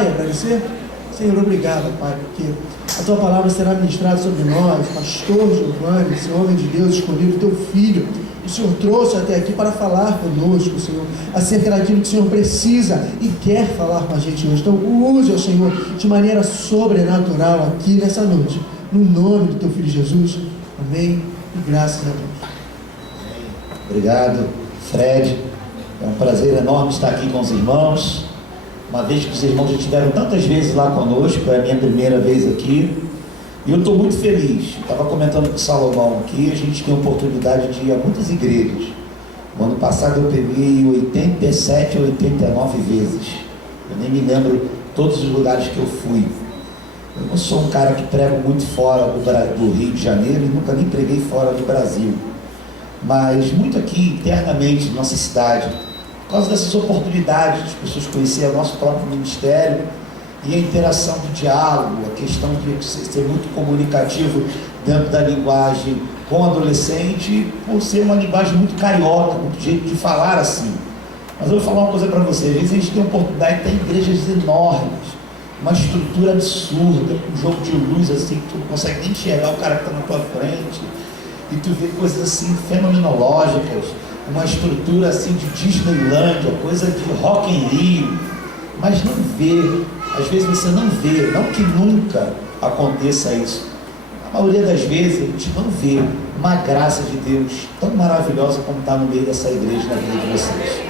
pai, agradecer? Senhor, obrigado, Pai, porque a Tua palavra será ministrada sobre nós, pastor Giovanni, esse homem de Deus escolhido, Teu Filho. O Senhor trouxe até aqui para falar conosco, Senhor, acerca daquilo que o Senhor precisa e quer falar com a gente hoje. Então, use, ó Senhor, de maneira sobrenatural aqui nessa noite, no nome do Teu Filho Jesus. Amém e graças a Deus. Obrigado, Fred. É um prazer enorme estar aqui com os irmãos. Uma vez que os irmãos já estiveram tantas vezes lá conosco, é a minha primeira vez aqui. E eu estou muito feliz. Estava comentando com o Salomão aqui, a gente tem a oportunidade de ir a muitas igrejas. No ano passado eu peguei 87 ou 89 vezes. Eu nem me lembro todos os lugares que eu fui. Eu não sou um cara que prego muito fora do Rio de Janeiro e nunca nem preguei fora do Brasil. Mas muito aqui internamente, na nossa cidade, por causa dessas oportunidades de as pessoas conhecerem o nosso próprio ministério e a interação do diálogo, a questão de ser muito comunicativo dentro da linguagem com o adolescente, por ser uma linguagem muito carioca, muito jeito de falar assim. Mas eu vou falar uma coisa para você, às vezes a gente tem a oportunidade de ter igrejas enormes, uma estrutura absurda, um jogo de luz assim, que tu não consegue nem enxergar o cara que está na tua frente, e tu vê coisas assim fenomenológicas, uma estrutura assim de Disneylândia, coisa de Rock in Rio, mas não vê, às vezes você não vê, não que nunca aconteça isso, a maioria das vezes a gente não vê uma graça de Deus tão maravilhosa como está no meio dessa igreja na vida de vocês.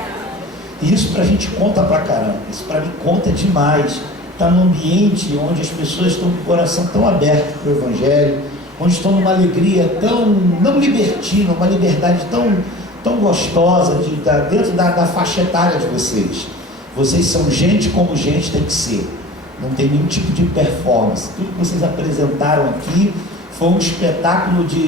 E isso pra gente conta pra caramba, isso pra mim conta demais. Está num ambiente onde as pessoas estão com o coração tão aberto para o Evangelho, onde estão numa alegria tão, não libertina, uma liberdade tão gostosa, dentro da faixa etária de vocês. Vocês são gente como gente tem que ser, não tem nenhum tipo de performance. Tudo que vocês apresentaram aqui foi um espetáculo de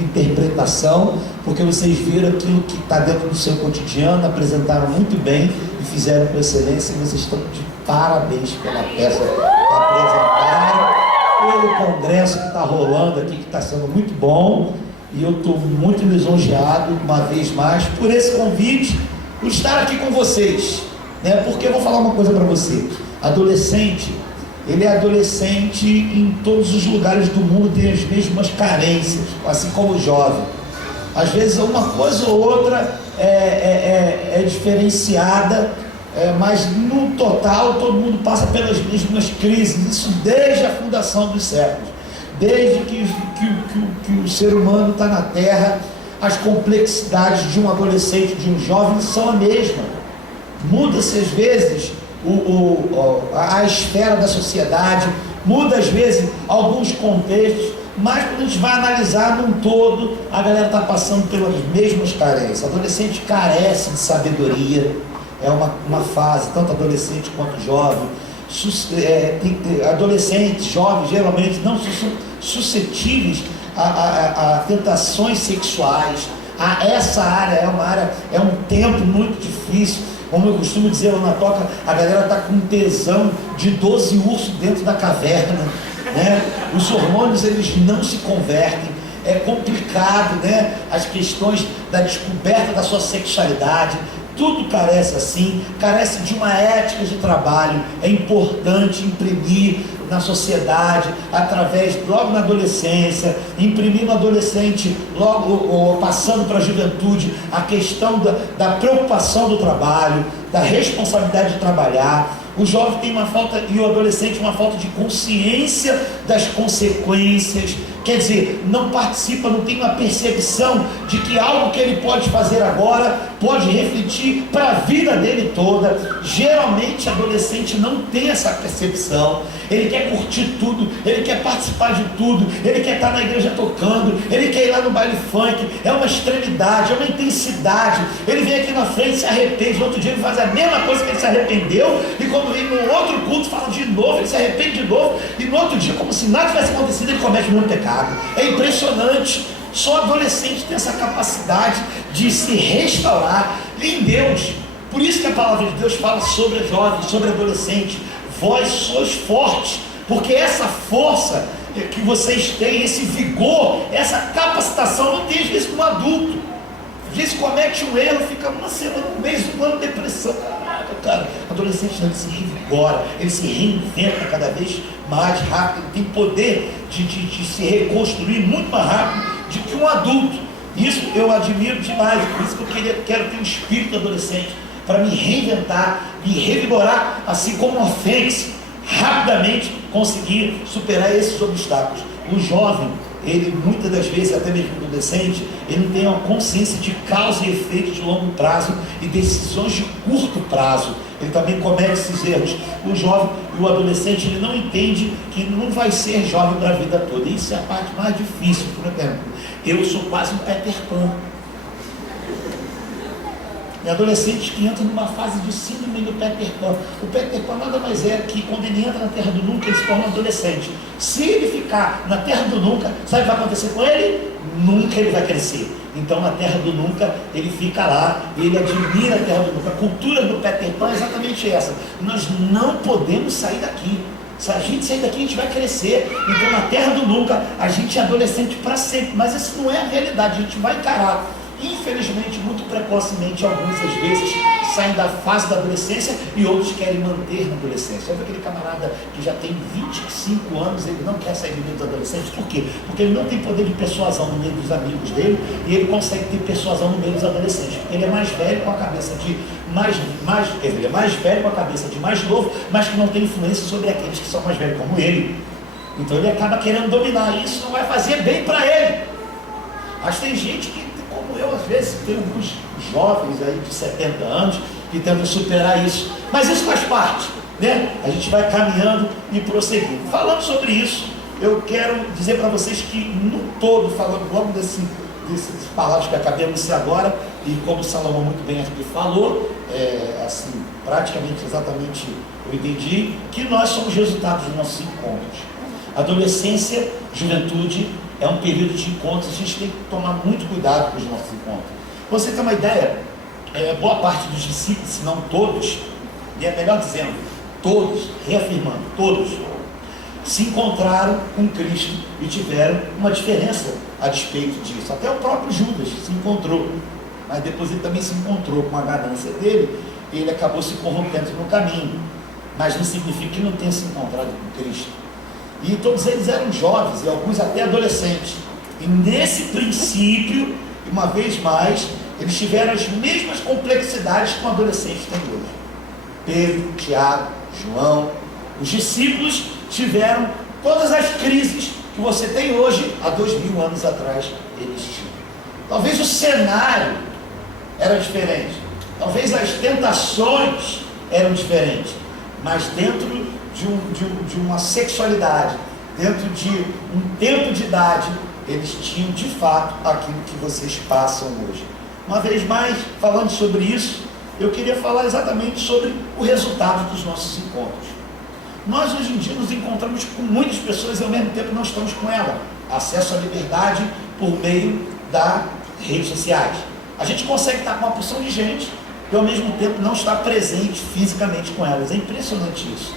interpretação, porque vocês viram aquilo que está dentro do seu cotidiano, apresentaram muito bem e fizeram com excelência, e vocês estão de parabéns pela peça que apresentaram, pelo congresso que está rolando aqui, que está sendo muito bom, e eu estou muito lisonjeado, uma vez mais, por esse convite, por estar aqui com vocês, né? Porque eu vou falar uma coisa para você, adolescente, ele é adolescente em todos os lugares do mundo, tem as mesmas carências, assim como o jovem. Às vezes uma coisa ou outra é diferenciada, mas no total todo mundo passa pelas mesmas crises, isso desde a fundação dos séculos, desde que o ser humano está na Terra. As complexidades de um adolescente, de um jovem são a mesma, muda-se às vezes a esfera da sociedade, muda às vezes alguns contextos, mas quando a gente vai analisar num todo, a galera está passando pelas mesmas carências. O adolescente carece de sabedoria, é uma fase, tanto adolescente quanto jovem. Adolescentes, jovens, geralmente não são suscetíveis a tentações sexuais. Essa área é um tempo muito difícil. Como eu costumo dizer lá na toca, a galera está com tesão de 12 ursos dentro da caverna, né? Os hormônios, eles não se convertem, é complicado, né? As questões da descoberta da sua sexualidade, tudo carece assim, carece de uma ética de trabalho. É importante imprimir na sociedade, através, logo na adolescência, imprimir no adolescente, logo passando para a juventude, a questão da preocupação do trabalho, da responsabilidade de trabalhar. O jovem tem uma falta, e o adolescente uma falta de consciência das consequências, quer dizer, não participa, não tem uma percepção de que algo que ele pode fazer agora pode refletir para a vida dele toda. Geralmente adolescente não tem essa percepção, ele quer curtir tudo, ele quer participar de tudo, ele quer estar na igreja tocando, ele quer ir lá no baile funk, é uma extremidade, é uma intensidade. Ele vem aqui na frente, se arrepende, no outro dia ele faz a mesma coisa que ele se arrependeu, e quando vem no outro culto fala de novo, ele se arrepende de novo, e no outro dia, como se nada tivesse acontecido, ele comete o mesmo pecado. É impressionante. Só adolescente tem essa capacidade de se restaurar em Deus. Por isso que a palavra de Deus fala sobre jovens, sobre adolescente. Vós sois fortes, porque essa força que vocês têm, esse vigor, essa capacitação não tem às vezes com um adulto. Às vezes comete um erro, fica uma semana, um mês, um ano de depressão. Caraca, cara. O adolescente ele se revigora, ele se reinventa cada vez mais rápido, ele tem poder de se reconstruir muito mais rápido do que um adulto. Isso eu admiro demais, por isso que eu quero ter um espírito adolescente, para me reinventar, me revigorar, assim como uma fênix, rapidamente conseguir superar esses obstáculos. O jovem, ele muitas das vezes, até mesmo o adolescente, ele não tem uma consciência de causa e efeito de longo prazo e decisões de curto prazo. Ele também comete esses erros. O jovem e o adolescente, ele não entende que não vai ser jovem para a vida toda. Isso é a parte mais difícil. Por exemplo, eu sou quase um Peter Pan. E adolescentes que entram numa fase de síndrome do Peter Pan. O Peter Pan nada mais é que quando ele entra na terra do nunca, ele se torna adolescente. Se ele ficar na terra do nunca, sabe o que vai acontecer com ele? Nunca ele vai crescer. Então na terra do nunca, ele fica lá, ele admira a terra do nunca. A cultura do Peter Pan é exatamente essa. Nós não podemos sair daqui. Se a gente sair daqui, a gente vai crescer. Então na terra do nunca, a gente é adolescente para sempre. Mas isso não é a realidade, a gente vai encarar. Infelizmente, muito precocemente, alguns às vezes saem da fase da adolescência e outros querem manter na adolescência. Sabe aquele camarada que já tem 25 anos, ele não quer sair do meio dos adolescentes? Por quê? Porque ele não tem poder de persuasão no meio dos amigos dele e ele consegue ter persuasão no meio dos adolescentes. Porque ele é mais velho com a cabeça de ele é mais velho com a cabeça de mais novo, mas que não tem influência sobre aqueles que são mais velhos como ele. Então ele acaba querendo dominar, e isso não vai fazer bem para ele. Mas tem gente que, como eu, às vezes, tem alguns jovens aí de 70 anos que tentam superar isso, mas isso faz parte, né? A gente vai caminhando e prosseguindo. Falando sobre isso, eu quero dizer para vocês que no todo, falando logo dessas palavras que acabei de anunciar agora, e como o Salomão muito bem aqui falou, assim, praticamente exatamente eu entendi, que nós somos resultados dos nossos encontros. Adolescência, juventude, é um período de encontros, a gente tem que tomar muito cuidado com os nossos encontros. Você tem uma ideia, boa parte dos discípulos, se não todos, e é melhor dizendo, todos, reafirmando, todos, se encontraram com Cristo e tiveram uma diferença a despeito disso. Até o próprio Judas se encontrou, mas depois ele também se encontrou com a ganância dele e ele acabou se corrompendo no caminho. Mas não significa que não tenha se encontrado com Cristo. E todos eles eram jovens, e alguns até adolescentes. E nesse princípio, uma vez mais, eles tiveram as mesmas complexidades que um adolescente tem hoje. Pedro, Tiago, João, os discípulos tiveram todas as crises que você tem hoje, há 2000 anos atrás, eles tinham. Talvez o cenário era diferente, talvez as tentações eram diferentes, mas dentro de uma sexualidade, dentro de um tempo de idade, eles tinham de fato aquilo que vocês passam hoje. Uma vez mais, falando sobre isso, eu queria falar exatamente sobre o resultado dos nossos encontros. Nós hoje em dia nos encontramos com muitas pessoas e ao mesmo tempo não estamos com ela. Acesso à liberdade por meio das redes sociais. A gente consegue estar com uma porção de gente e ao mesmo tempo não estar presente fisicamente com elas. É impressionante isso.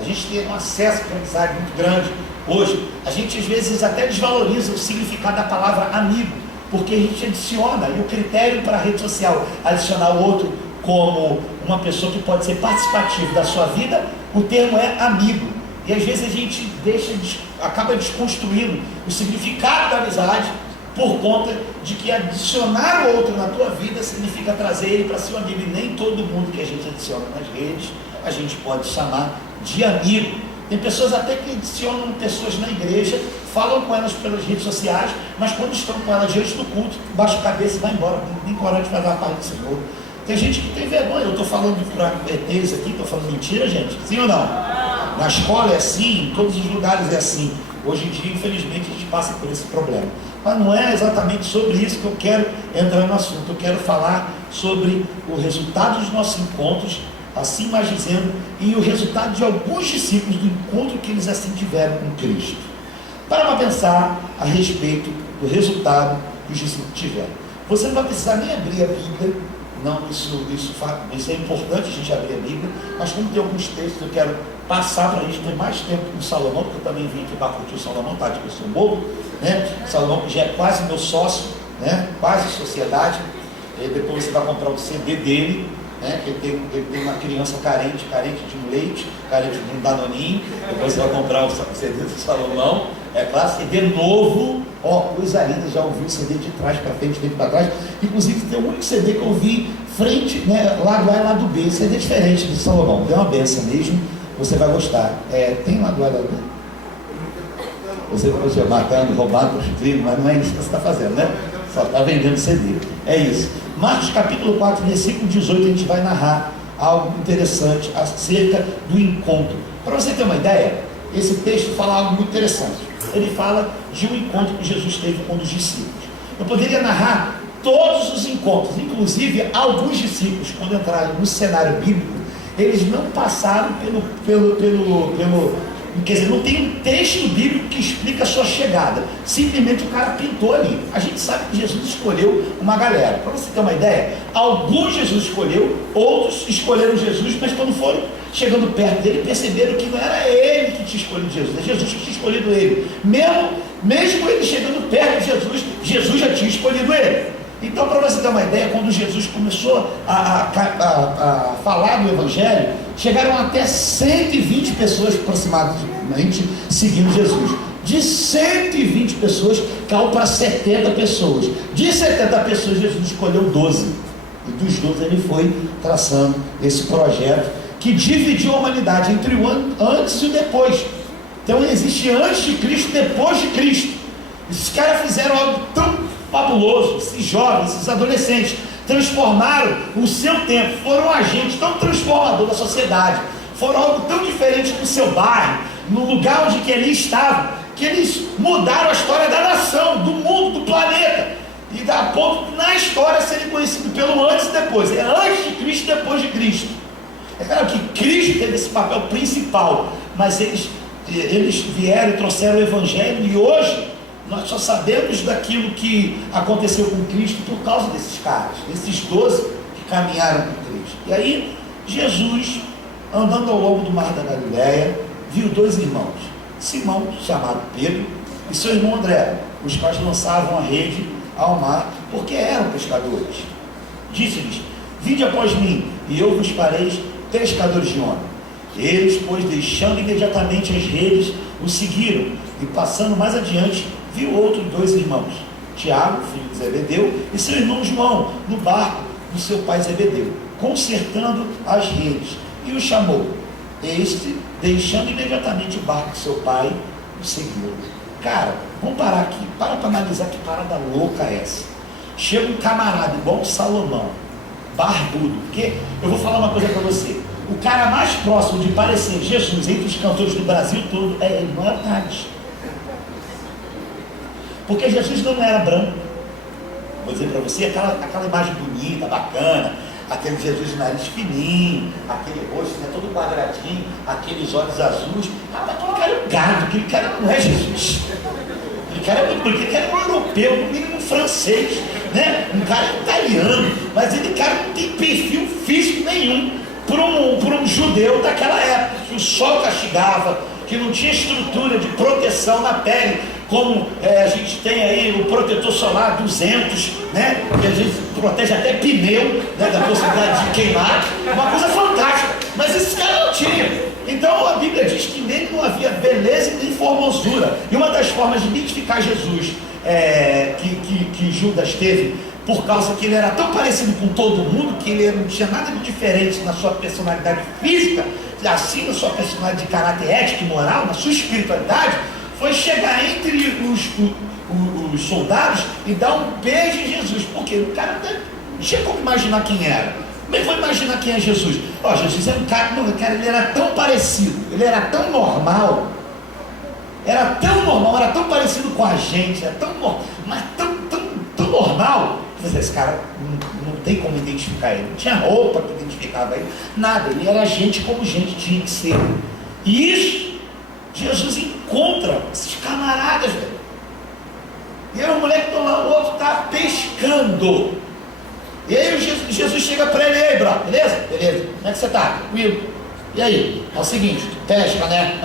A gente tem um acesso de amizade muito grande. Hoje, a gente às vezes até desvaloriza o significado da palavra amigo, porque a gente adiciona, e o critério para a rede social, adicionar o outro como uma pessoa que pode ser participativa da sua vida, o termo é amigo. E às vezes a gente acaba desconstruindo o significado da amizade por conta de que adicionar o outro na tua vida significa trazer ele para ser um amigo. E nem todo mundo que a gente adiciona nas redes, a gente pode chamar de amigo. Tem pessoas até que adicionam pessoas na igreja, falam com elas pelas redes sociais, mas quando estão com elas diante do culto, baixa a cabeça e vai embora, não tem coragem de fazer a parte do Senhor. Tem gente que tem vergonha. Eu estou falando para ETs aqui, estou falando mentira, gente? Sim ou não? Na escola é assim, em todos os lugares é assim. Hoje em dia, infelizmente, a gente passa por esse problema. Mas não é exatamente sobre isso que eu quero entrar no assunto. Eu quero falar sobre o resultado dos nossos encontros, assim mais dizendo, e o resultado de alguns discípulos do encontro que eles assim tiveram com Cristo. Para pensar a respeito do resultado que os discípulos tiveram. Você não vai precisar nem abrir a Bíblia. Não, isso é importante a gente abrir a Bíblia, mas como tem alguns textos eu quero passar para a gente ter mais tempo com o Salomão, porque eu também vim aqui para curtir o Salomão, tá? Eu sou bobo, né? Salomão que já é quase meu sócio, né? Quase sociedade. E depois você vai comprar o CD dele, né? Que ele tem uma criança carente de um leite, carente de um danoninho. Depois você vai comprar o CD do Salomão. É claro, CD novo. Ó, coisa linda, já ouvi o CD de trás para frente, dentro para trás. Inclusive tem um único CD que eu vi frente, né? Lado A e lado B. CD diferente do Salomão. É uma benção mesmo. Você vai gostar. Tem lado A e lado B. Você pode ir matando, roubando, prostituindo, mas não é isso que você está fazendo, né? Só está vendendo CD. É isso. Marcos capítulo 4, versículo 18, a gente vai narrar algo interessante acerca do encontro. Para você ter uma ideia, esse texto fala algo muito interessante. Ele fala de um encontro que Jesus teve com um dos discípulos. Eu poderia narrar todos os encontros, inclusive alguns discípulos, quando entraram no cenário bíblico, eles não passaram quer dizer, não tem um texto bíblico que explica a sua chegada. Simplesmente o cara pintou ali. A gente sabe que Jesus escolheu uma galera. Para você ter uma ideia, alguns Jesus escolheu, outros escolheram Jesus, mas quando foram chegando perto dele, perceberam que não era ele que tinha escolhido Jesus, é Jesus que tinha escolhido ele. Mesmo ele chegando perto de Jesus, Jesus já tinha escolhido ele. Então, para você ter uma ideia, quando Jesus começou a falar do Evangelho, chegaram até 120 pessoas aproximadamente seguindo Jesus. De 120 pessoas, caiu para 70 pessoas. De 70 pessoas, Jesus escolheu 12. E dos 12 ele foi traçando esse projeto que dividiu a humanidade entre o antes e o depois. Então existe antes de Cristo e depois de Cristo. Esses caras fizeram algo tão fabuloso, esses jovens, esses adolescentes, transformaram o seu tempo, foram agentes tão transformadores da sociedade, foram algo tão diferente do seu bairro, no lugar onde que ele estava, que eles mudaram a história da nação, do mundo, do planeta, e a ponto na história serem conhecidos pelo antes e depois. É antes de Cristo e depois de Cristo. É claro que Cristo teve esse papel principal, mas eles vieram e trouxeram o Evangelho, e hoje nós só sabemos daquilo que aconteceu com Cristo por causa desses caras, desses 12 que caminharam com Cristo. E aí, Jesus, andando ao longo do mar da Galileia, viu dois irmãos, Simão, chamado Pedro, e seu irmão André, os quais lançavam a rede ao mar, porque eram pescadores. Disse-lhes: vinde após mim, e eu vos farei pescadores de homens. Eles, pois, deixando imediatamente as redes, o seguiram, e passando mais adiante, viu outros dois irmãos, Tiago, filho de Zebedeu, e seu irmão João, no barco do seu pai Zebedeu, consertando as redes, e o chamou. Este, deixando imediatamente o barco do seu pai, o seguiu. Cara, vamos parar aqui, para analisar que parada louca é essa. Chega um camarada igual o Salomão, barbudo, porque eu vou falar uma coisa para você, o cara mais próximo de parecer Jesus entre os cantores do Brasil todo ele não era Tades. Porque Jesus não era branco. Vou dizer para você, aquela imagem bonita, bacana, aquele Jesus de nariz fininho, aquele rosto, né, todo quadradinho, aqueles olhos azuis. Mas aquele cara é um gado, aquele cara não é Jesus. Aquele cara é muito bonito, aquele cara é um europeu, no mínimo um francês, né? Um cara italiano, mas ele cara não tem perfil físico nenhum para um judeu daquela época, que o sol castigava, que não tinha estrutura de proteção na pele, como a gente tem aí o protetor solar 200, né? Que a gente protege até pneu, né? Da possibilidade de queimar, uma coisa fantástica, mas esses caras não tinham. Então a Bíblia diz que nele não havia beleza e nem formosura, e uma das formas de identificar Jesus que Judas teve, por causa que ele era tão parecido com todo mundo, que ele não tinha nada de diferente na sua personalidade física, assim na sua personalidade de caráter ético e moral, na sua espiritualidade, foi chegar entre os soldados e dar um beijo em Jesus, porque o cara não tinha como imaginar quem era. Como é que vou imaginar quem é Jesus? Jesus era um cara, ele era tão parecido, ele era tão normal, era tão parecido com a gente, era tão normal. Esse cara não tem como identificar ele, não tinha roupa que identificava ele, nada, ele era gente como gente tinha que ser. E isso, Jesus encontra esses camaradas, velho. E aí o moleque está lá, o outro está pescando. E aí Jesus chega para ele: ei, bro, beleza? Beleza, como é que você está? Tranquilo? E aí? É o seguinte, tu pesca, né?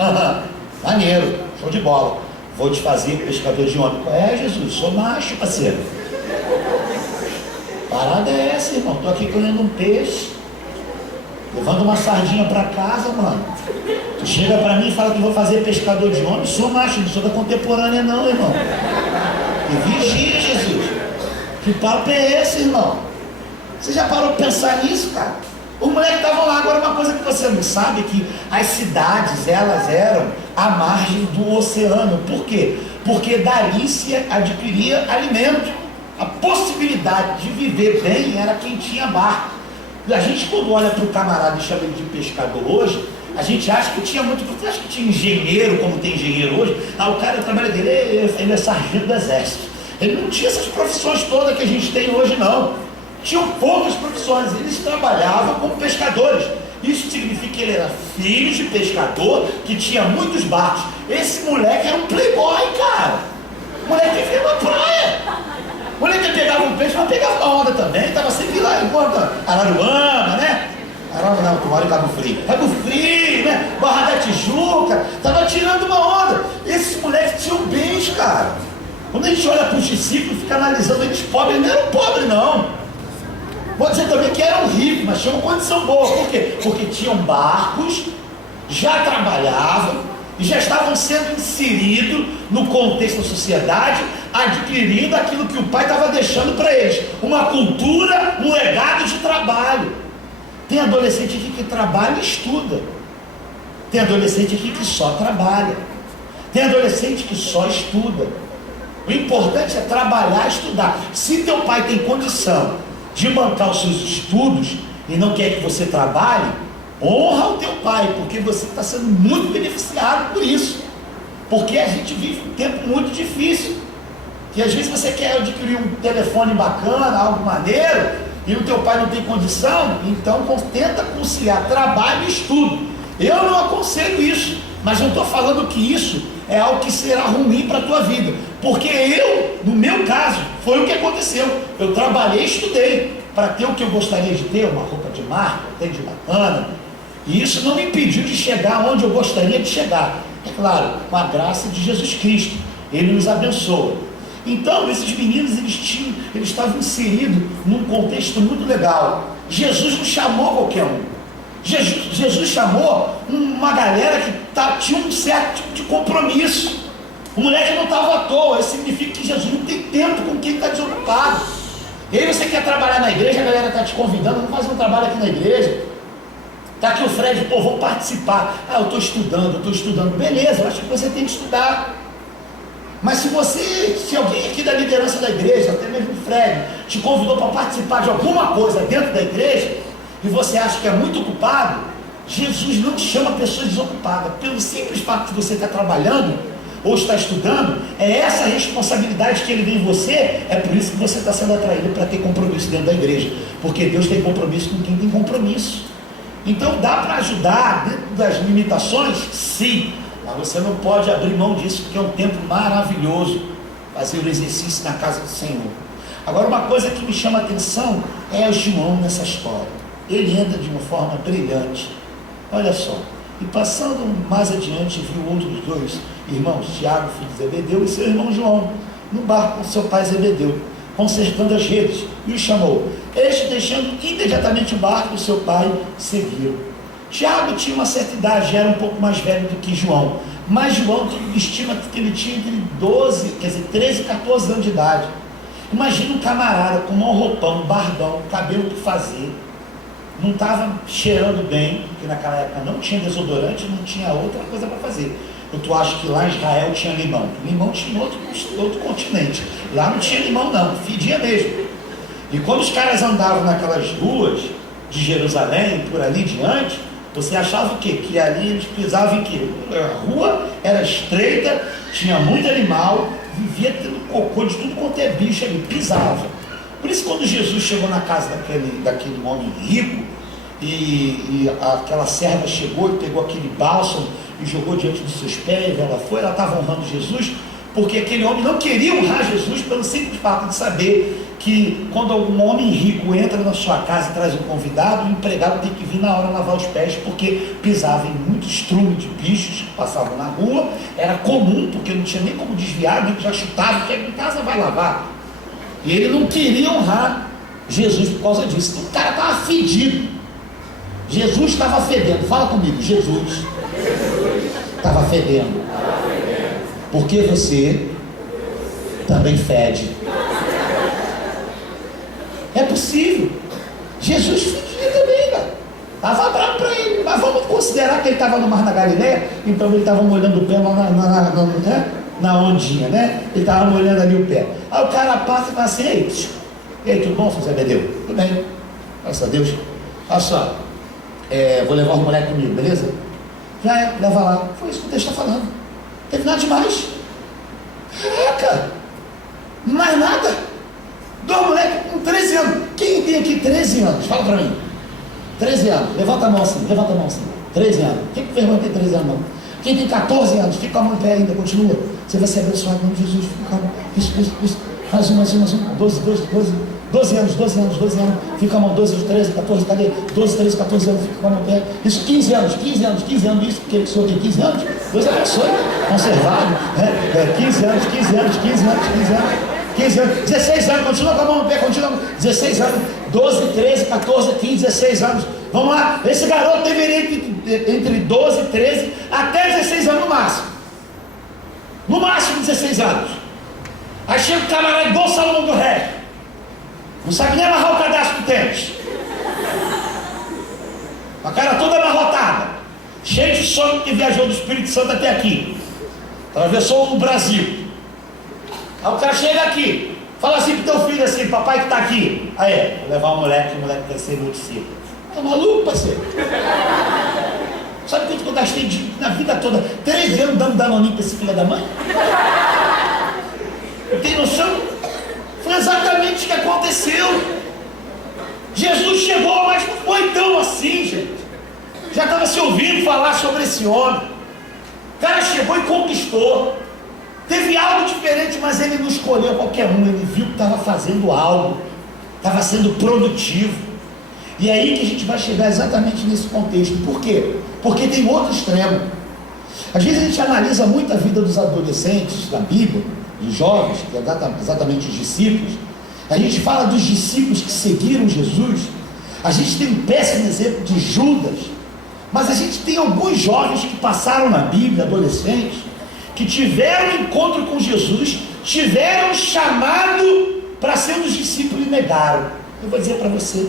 Maneiro, show de bola. Vou te fazer pescador de homem. Jesus, sou macho, parceiro. Parada é essa, irmão. Estou aqui colhendo um peixe. levando uma sardinha para casa, mano. Tu chega para mim e fala que vou fazer pescador de homem, sou macho, não sou da contemporânea não, irmão. E vigia, Jesus. Que papo é esse, irmão? Você já parou de pensar nisso, cara? Os moleques estavam lá. Agora, uma coisa que você não sabe é que as cidades, elas eram à margem do oceano. Por quê? Porque dali se adquiria alimento. A possibilidade de viver bem era quem tinha barco. E a gente, quando olha para o camarada e chama ele de pescador hoje, a gente acha que tinha muito. Você acha que tinha engenheiro, como tem engenheiro hoje? O cara, o trabalho dele, ele é sargento do exército. Ele não tinha essas profissões todas que a gente tem hoje, não. Tinham poucas profissões, eles trabalhavam como pescadores. Isso significa que ele era filho de pescador, que tinha muitos barcos. Esse moleque era um playboy, cara. O moleque vivia na praia. O moleque pegava um peixe, mas pegava uma onda também. Estava sempre lá em conta Araruama, né? Araruama não, tu mora em Cabo Frio. Cabo Frio, né? Barra da Tijuca. Estava tirando uma onda. Esses moleques tinham bens, cara. Quando a gente olha para os discípulos, fica analisando eles pobres, eles não eram pobres, não. Pode dizer também que eram ricos, mas tinham uma condição boa. Por quê? Porque tinham barcos, já trabalhavam e já estavam sendo inseridos no contexto da sociedade, adquirindo aquilo que o pai estava deixando para eles. Uma cultura, um legado de trabalho. Tem adolescente aqui que trabalha e estuda. Tem adolescente aqui que só trabalha. Tem adolescente que só estuda. O importante é trabalhar e estudar. Se teu pai tem condição de bancar os seus estudos e não quer que você trabalhe, honra o teu pai, porque você está sendo muito beneficiado por isso. Porque a gente vive um tempo muito difícil, que às vezes você quer adquirir um telefone bacana, algo maneiro, e o teu pai não tem condição, então tenta conciliar trabalho e estudo. Eu não aconselho isso, mas não estou falando que isso é algo que será ruim para a tua vida, porque no meu caso, foi o que aconteceu. Eu trabalhei e estudei para ter o que eu gostaria de ter, uma roupa de marca, tênis bacana, e isso não me impediu de chegar onde eu gostaria de chegar. É claro, com a graça de Jesus Cristo, Ele nos abençoa. Então, esses meninos, eles estavam inseridos num contexto muito legal. Jesus não chamou qualquer um. Jesus chamou uma galera que tinha um certo tipo de compromisso. O moleque não estava à toa. Isso significa que Jesus não tem tempo com quem está desocupado. E aí você quer trabalhar na igreja, a galera está te convidando, vamos fazer um trabalho aqui na igreja. Está aqui o Fred, pô, vou participar. Eu estou estudando. Beleza, eu acho que você tem que estudar. Mas se alguém aqui da liderança da igreja, até mesmo o Fred, te convidou para participar de alguma coisa dentro da igreja, e você acha que é muito ocupado, Jesus não chama pessoas desocupadas. Pelo simples fato de você estar trabalhando ou estar estudando, é essa a responsabilidade que Ele vê em você. É por isso que você está sendo atraído para ter compromisso dentro da igreja, porque Deus tem compromisso com quem tem compromisso. Então dá para ajudar dentro das limitações? Sim, mas você não pode abrir mão disso, porque é um tempo maravilhoso fazer o exercício na casa do Senhor. Agora, uma coisa que me chama a atenção é o João nessa história. Ele anda de uma forma brilhante. Olha só. E passando mais adiante, viu outros dois irmãos, Tiago, filho de Zebedeu, e seu irmão João, no barco com seu pai Zebedeu, consertando as redes, e o chamou. Este, deixando imediatamente o barco do seu pai, seguiu. Tiago tinha uma certa idade, era um pouco mais velho do que João, mas João estima que ele tinha entre 13 e 14 anos de idade. Imagina um camarada com um roupão, um barbão, cabelo que fazer, não estava cheirando bem, porque naquela época não tinha desodorante, não tinha outra coisa para fazer. Tu acha que lá em Israel tinha limão? Limão tinha em outro continente. Lá não tinha limão não, fedia mesmo. E quando os caras andavam naquelas ruas de Jerusalém, por ali diante, você achava o quê? Que ali eles pisavam em quê? A rua era estreita, tinha muito animal, vivia tendo cocô de tudo quanto é bicho ali, pisava. Por isso, quando Jesus chegou na casa daquele homem rico, e aquela serva chegou e pegou aquele bálsamo e jogou diante dos seus pés, ela estava honrando Jesus, porque aquele homem não queria honrar Jesus pelo simples fato de saber que quando algum homem rico entra na sua casa e traz um convidado, o empregado tem que vir na hora lavar os pés, porque pisava em muito estrume de bichos que passavam na rua, era comum, porque não tinha nem como desviar, nem que já chutava, que em casa vai lavar. E ele não queria honrar Jesus por causa disso. Então o cara estava fedido. Jesus estava fedendo. Fala comigo, Jesus estava fedendo. Porque você também fede. É possível. Jesus fedia também, cara. Estava bravo para ele. Mas vamos considerar que ele estava no Mar da Galileia, então ele estava molhando o pé na ondinha, né? Ele estava molhando ali o pé. Aí o cara passa e fala assim: ei, tudo bom, seu Zebedeu? Tudo bem, graças a Deus. Olha só, vou levar os moleques comigo, beleza? Já é, leva lá. Foi isso que o texto está falando. Não teve nada demais. Caraca, mais nada. 2 moleques com 13 anos. Quem tem aqui 13 anos? Fala para mim. 13 anos, levanta a mão assim, 13 anos. Quem que vergonha tem 13 anos não? Quem tem 14 anos, fica com a mão em pé ainda, continua. Você vai ser abençoado em nome de Jesus. Fica calmo. Isso. Mais um. 12 anos. Fica com a mão, 12, 13, 14, cadê? 12, 13, 14 anos, fica com a mão em pé. Isso, 15 anos, isso, porque o senhor tem 15 anos. Deus abençoe, conservado. 15 anos. 16 anos, continua com a mão no pé, continua. 16 anos, 12, 13, 14, 15, 16 anos. Vamos lá, esse garoto deveria entre 12, 13 até 16 anos no máximo. No máximo 16 anos. Aí chega o camarada igual o Salomão do Rei. Não sabe nem amarrar o cadastro do tênis. A cara toda amarrotada. Cheio de sono que viajou do Espírito Santo até aqui. Atravessou o Brasil. Aí o cara chega aqui, fala assim pro teu filho assim: papai que está aqui. Aí, vou levar o moleque vai ser meu discípulo. Tá maluco, parceiro? Sabe quanto que eu gastei na vida toda? 13 anos dando danoninho para esse filho da mãe? Tem noção? Foi exatamente o que aconteceu. Jesus chegou, mas não foi tão assim, gente. Já estava se ouvindo falar sobre esse homem. O cara chegou e conquistou. Teve algo diferente, mas ele não escolheu qualquer um. Ele viu que estava fazendo algo, estava sendo produtivo. E é aí que a gente vai chegar exatamente nesse contexto. Por quê? Porque tem outro extremo. Às vezes a gente analisa muito a vida dos adolescentes da Bíblia, dos jovens, que é exatamente os discípulos. A gente fala dos discípulos que seguiram Jesus. A gente tem um péssimo exemplo de Judas. Mas a gente tem alguns jovens que passaram na Bíblia, adolescentes, que tiveram um encontro com Jesus, tiveram um chamado para ser um dos discípulos e negaram. Eu vou dizer para você,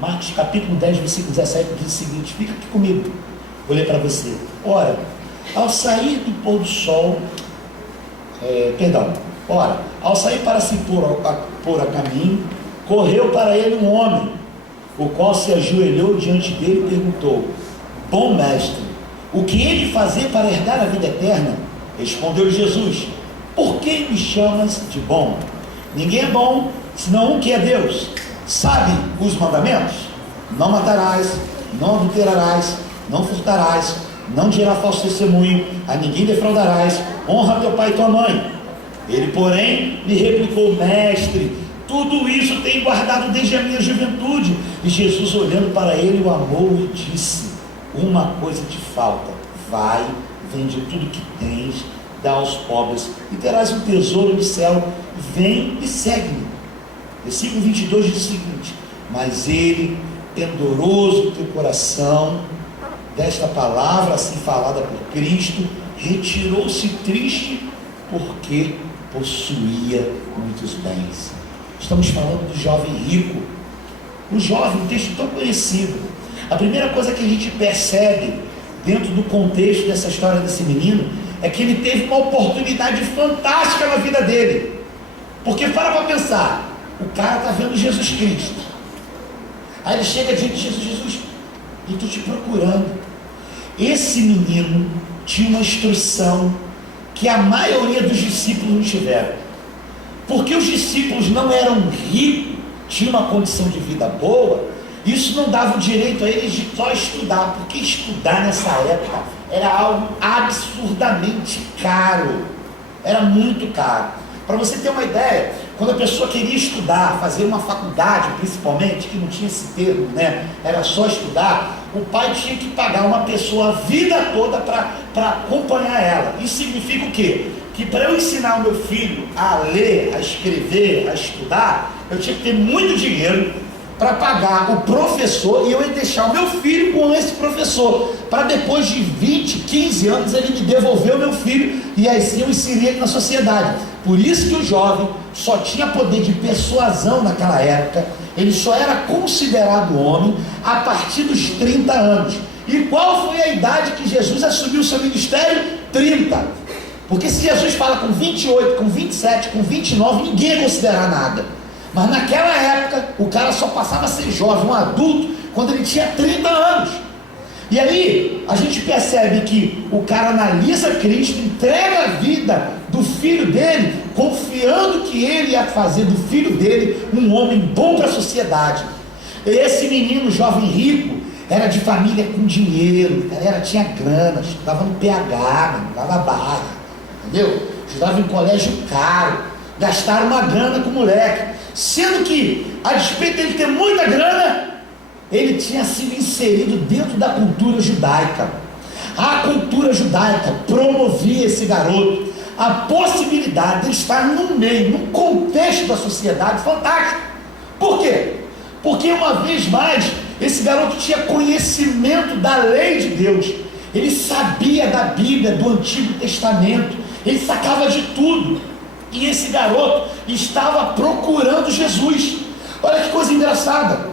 Marcos capítulo 10, versículo 17 diz o seguinte: fica aqui comigo, vou ler para você. Ora, ao sair do pôr do sol, ao sair para se pôr a caminho, correu para ele um homem, o qual se ajoelhou diante dele e perguntou: bom mestre, o que hei de fazer para herdar a vida eterna? Respondeu Jesus: por que me chamas de bom? Ninguém é bom, senão um que é Deus. Sabe os mandamentos? Não matarás, não adulterarás, não furtarás, não dirás falso testemunho, a ninguém defraudarás, honra teu pai e tua mãe. Ele, porém, lhe replicou: mestre, tudo isso tenho guardado desde a minha juventude. E Jesus, olhando para ele, o amou e disse: uma coisa te falta, vai, vende tudo que tens, dá aos pobres, e terás um tesouro no céu, vem e segue-me. Versículo 22 diz o seguinte: mas ele, pendoroso do teu coração, desta palavra assim falada por Cristo, retirou-se triste, porque possuía muitos bens. Estamos falando do jovem rico. O jovem, um texto tão conhecido. A primeira coisa que a gente percebe dentro do contexto dessa história desse menino é que ele teve uma oportunidade fantástica na vida dele. Porque para pensar, o cara está vendo Jesus Cristo. Aí ele chega diante de Jesus: Jesus, eu estou te procurando. Esse menino tinha uma instrução que a maioria dos discípulos não tiveram. Porque os discípulos não eram ricos, tinham uma condição de vida boa, isso não dava o direito a eles de só estudar, porque estudar nessa época era algo absurdamente caro, era muito caro. Para você ter uma ideia, quando a pessoa queria estudar, fazer uma faculdade principalmente, que não tinha esse termo, né? Era só estudar, o pai tinha que pagar uma pessoa a vida toda para acompanhar ela. Isso significa o quê? Que para eu ensinar o meu filho a ler, a escrever, a estudar, eu tinha que ter muito dinheiro, para pagar o professor e eu ia deixar o meu filho com esse professor, para depois de 20, 15 anos ele me devolver o meu filho e assim eu inserir ele na sociedade. Por isso que o jovem só tinha poder de persuasão naquela época, ele só era considerado homem a partir dos 30 anos. E qual foi a idade que Jesus assumiu o seu ministério? 30. Porque se Jesus fala com 28, com 27, com 29, ninguém ia considerar nada. Mas naquela época, o cara só passava a ser jovem, um adulto, quando ele tinha 30 anos. E aí, a gente percebe que o cara analisa Cristo, entrega a vida do filho dele, confiando que ele ia fazer do filho dele um homem bom para a sociedade. Esse menino jovem rico, era de família com dinheiro, galera tinha grana, estudava no PH, dava barra, entendeu? Estudava em colégio caro, gastaram uma grana com o moleque, sendo que, a despeito dele ter muita grana, ele tinha sido inserido dentro da cultura judaica. A cultura judaica promovia esse garoto a possibilidade de estar no meio, no contexto da sociedade fantástico. Por quê? Porque uma vez mais, esse garoto tinha conhecimento da lei de Deus, ele sabia da Bíblia, do Antigo Testamento, ele sacava de tudo, e esse garoto estava procurando Jesus. Olha que coisa engraçada,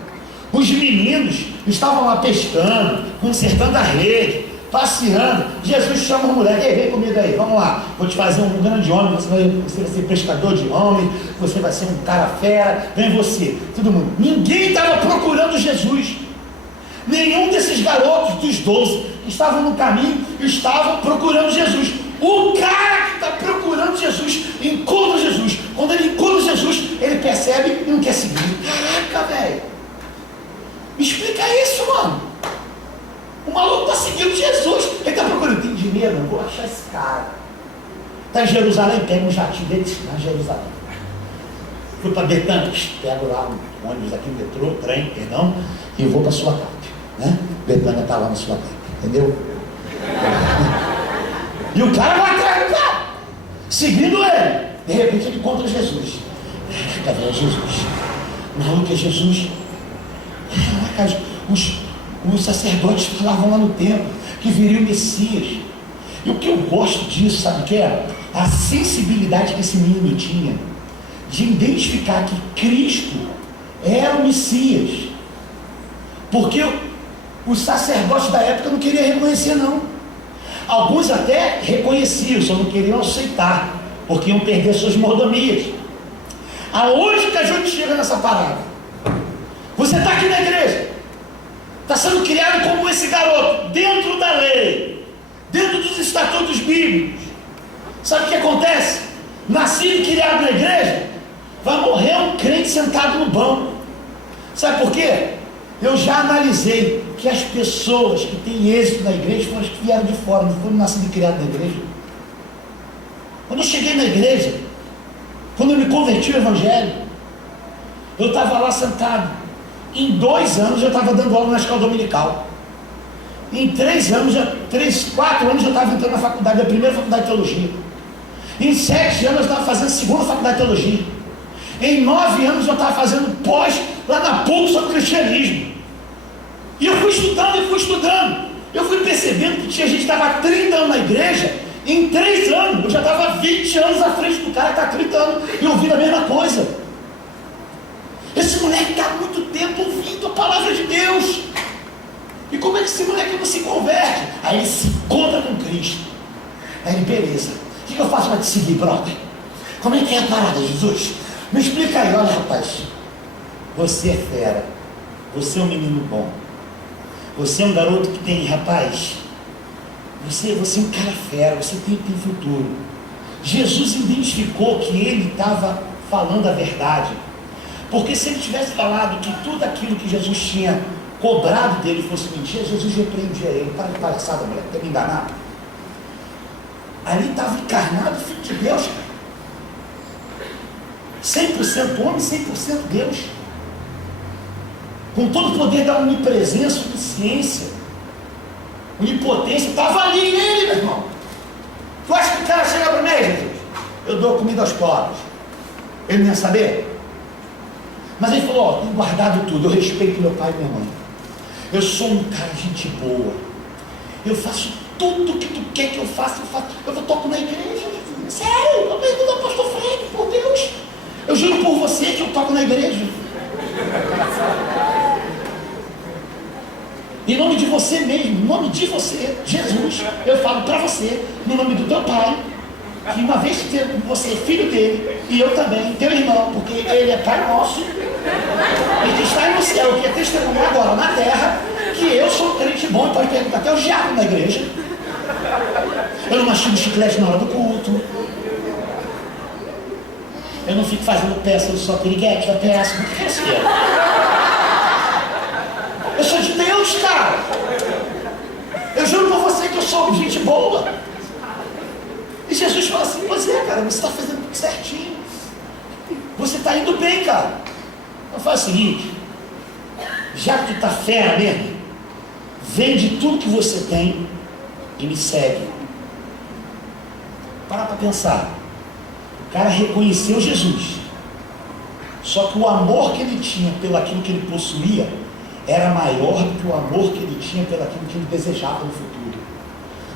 os meninos estavam lá pescando, consertando a rede, passeando. Jesus chama o moleque: ei, vem comigo aí, vamos lá, vou te fazer um grande homem, você vai ser pescador de homens, você vai ser um cara fera, vem você, todo mundo. Ninguém estava procurando Jesus, nenhum desses garotos dos 12 que estavam no caminho estavam procurando Jesus. O cara que está procurando Jesus encontra Jesus. Quando ele encontra Jesus, ele percebe e não quer seguir. Caraca, velho, me explica isso, mano. O maluco está seguindo Jesus, ele está procurando. Tem dinheiro, não vou achar esse cara. Está em Jerusalém, pega um jatinho dele na Jerusalém. Fui para Betânia, pego lá um ônibus aqui, metrô, trem, perdão, e eu vou para Sulacap, né? Betânia está lá na Sulacap, entendeu? E o cara vai atrás do cara, seguindo ele. De repente ele encontra Jesus. Cadê Jesus? O maluco é Jesus. Caraca, os sacerdotes falavam lá no templo que viria o Messias. E o que eu gosto disso, sabe o que é? A sensibilidade que esse menino tinha de identificar que Cristo era o Messias. Porque os sacerdotes da época não queriam reconhecer, não. Alguns até reconheciam, só não queriam aceitar, porque iam perder suas mordomias. Aonde que a gente chega nessa parada? Você está aqui na igreja, está sendo criado como esse garoto, dentro da lei, dentro dos estatutos bíblicos. Sabe o que acontece? Nascido e criado na igreja, vai morrer um crente sentado no banco. Sabe por quê? Eu já analisei que as pessoas que têm êxito na igreja foram as que vieram de fora, não foram nascidos e criados na igreja. Quando eu cheguei na igreja, quando eu me converti ao evangelho, eu estava lá sentado. Em 2 anos eu estava dando aula na escola dominical. Em 4 anos eu estava entrando na faculdade, a primeira faculdade de teologia. Em 7 anos eu estava fazendo a segunda faculdade de teologia. Em 9 anos eu estava fazendo pós lá na PUC sobre cristianismo. E eu fui estudando. Eu fui percebendo que tinha gente que estava há 30 anos na igreja. Em 3 anos eu já estava 20 anos à frente do cara que está há 30 anos e ouvindo a mesma coisa. Esse moleque está há muito tempo ouvindo a palavra de Deus. E como é que esse moleque não se converte? Aí ele se encontra com Cristo. Aí ele: beleza, o que eu faço para te seguir, brother? Como é que é a parada, Jesus? Me explica aí. Olha, rapaz, você é fera, você é um menino bom, você é um garoto que tem, rapaz, você é um cara fera, você tem futuro. Jesus identificou que ele estava falando a verdade, porque se ele tivesse falado que tudo aquilo que Jesus tinha cobrado dele fosse mentira, Jesus repreendia ele: para de palhaçada, moleque, quer me enganar? Ali estava encarnado o Filho de Deus, cara. 100% homem, 100% Deus, com todo o poder da onipresença, onisciência, onipotência, estava ali nele, meu irmão. Tu acha que o cara chega para mim: Jesus, eu dou comida aos pobres? Ele não ia saber? Mas ele falou, ó, tenho guardado tudo, eu respeito meu pai e minha mãe. Eu sou um cara de gente boa. Eu faço tudo que tu quer que eu faça, eu toco na igreja. Sério, eu pergunto ao pastor Fred, por Deus. Eu juro por você que eu toco na igreja. Em nome de você mesmo, em nome de você, Jesus, eu falo para você, no nome do teu pai, que uma vez que você é filho dele, e eu também, teu irmão, porque ele é pai nosso, ele que está no céu, que é testemunhar agora na terra, que eu sou um crente bom, pode perguntar até o diabo na igreja. Eu não mastigo chiclete na hora do culto. Eu não fico fazendo peça, eu sou piriguete, eu peço, o que é isso? Eu sou de Deus, cara. Eu juro por você que eu sou gente boa. E Jesus fala assim, pois é, cara, você está fazendo tudo certinho. Você está indo bem, cara. Então faz o seguinte, já que tu está fera mesmo, vende tudo que você tem e me segue. Para pensar. O cara reconheceu Jesus. Só que o amor que ele tinha pelo aquilo que ele possuía era maior do que o amor que ele tinha pelo aquilo que ele desejava no futuro.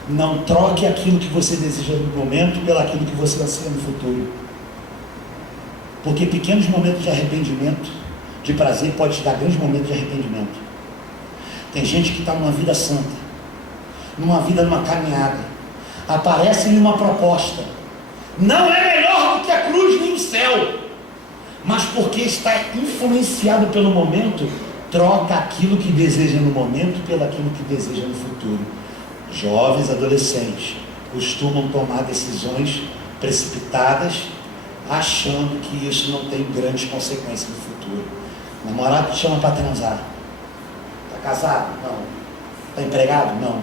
Não troque aquilo que você deseja no momento pelo aquilo que você anseia no futuro. Porque pequenos momentos de arrependimento, de prazer, pode te dar grandes momentos de arrependimento. Tem gente que está numa vida santa, numa caminhada, aparece-lhe uma proposta, não é melhor do que a cruz nem o céu, mas porque está influenciado pelo momento, troca aquilo que deseja no momento pelo aquilo que deseja no futuro. Jovens adolescentes costumam tomar decisões precipitadas, achando que isso não tem grandes consequências no futuro. O namorado te chama para transar. Está casado? Não. Está empregado? Não.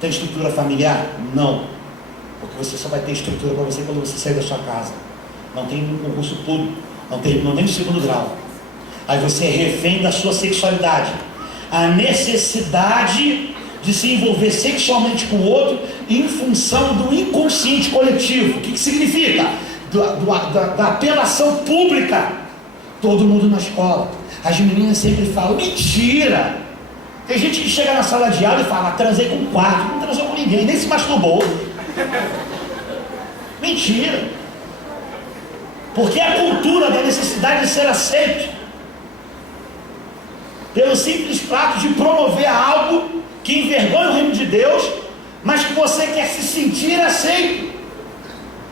Tem estrutura familiar? Não. Porque você só vai ter estrutura para você quando você sair da sua casa. Não tem um concurso público, não tem no segundo grau. Aí você é refém da sua sexualidade. A necessidade de se envolver sexualmente com o outro em função do inconsciente coletivo. O que significa? Da apelação pública. Todo mundo na escola. As meninas sempre falam, mentira! Tem gente que chega na sala de aula e fala, transei com 4, não transou com ninguém, nem se masturbou. Mentira! Porque a cultura da necessidade de ser aceito, pelo simples fato de promover algo que envergonha o reino de Deus, mas que você quer se sentir aceito.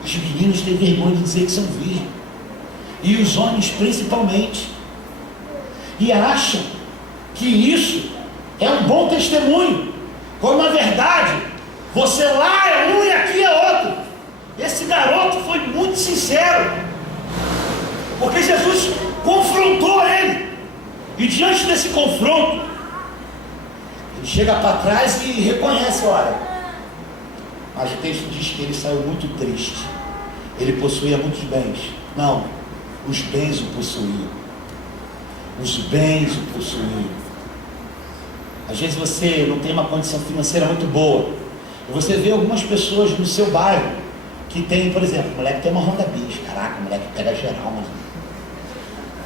As meninas têm vergonha de dizer que são virgens, e os homens principalmente, e acham que isso é um bom testemunho, quando na verdade você lá é um e aqui é outro. Esse garoto foi muito sincero, porque Jesus confrontou ele, e diante desse confronto ele chega para trás e reconhece, olha, mas o texto diz que ele saiu muito triste, ele possuía muitos bens. Não, os bens o possuíam. Os bens o possuíam. Às vezes você não tem uma condição financeira muito boa, e você vê algumas pessoas no seu bairro que tem, por exemplo, o moleque tem uma Honda Bis, caraca, o moleque pega geral, mano.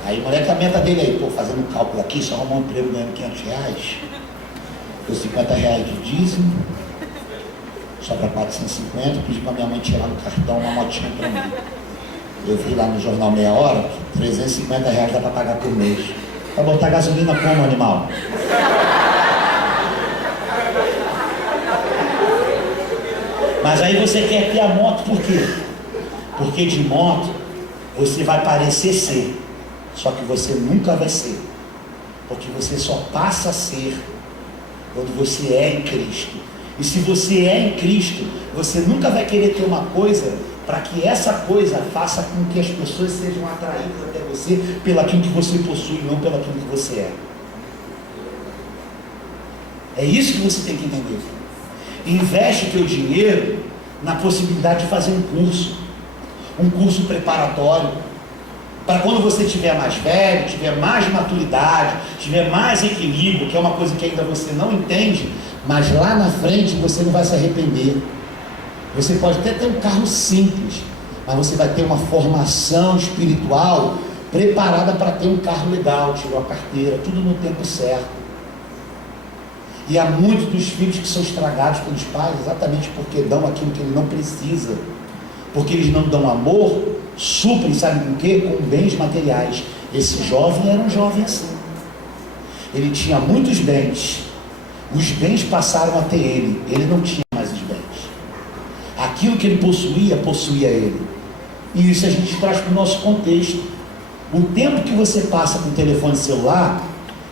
Aí o moleque, a meta dele aí, pô, fazendo um cálculo aqui, só arrumar um emprego ganhando R$500, deu R$50 de dízimo, sobra 450, pedi pra minha mãe tirar no cartão uma motinha pra mim. Eu vi lá no jornal Meia Hora, R$350 dá pra pagar por mês. Vai botar gasolina como, animal? Mas aí você quer ter a moto por quê? Porque de moto você vai parecer ser, só que você nunca vai ser, porque você só passa a ser quando você é em Cristo. E se você é em Cristo, você nunca vai querer ter uma coisa para que essa coisa faça com que as pessoas sejam atraídas até você pelo aquilo que você possui, não pelo aquilo que você é. É isso que você tem que entender. Investe o teu dinheiro na possibilidade de fazer um curso preparatório, para quando você estiver mais velho, tiver mais maturidade, tiver mais equilíbrio, que é uma coisa que ainda você não entende, mas lá na frente você não vai se arrepender. Você pode até ter um carro simples, mas você vai ter uma formação espiritual preparada para ter um carro legal, tirou a carteira, tudo no tempo certo. E há muitos dos filhos que são estragados pelos pais exatamente porque dão aquilo que ele não precisa, porque eles não dão amor, suprem, sabe com o quê? Com bens materiais. Esse jovem era um jovem assim. Ele tinha muitos bens, os bens passaram a ter ele não tinha mais os bens. Aquilo que ele possuía ele. E isso a gente traz para o nosso contexto. O tempo que você passa com o telefone celular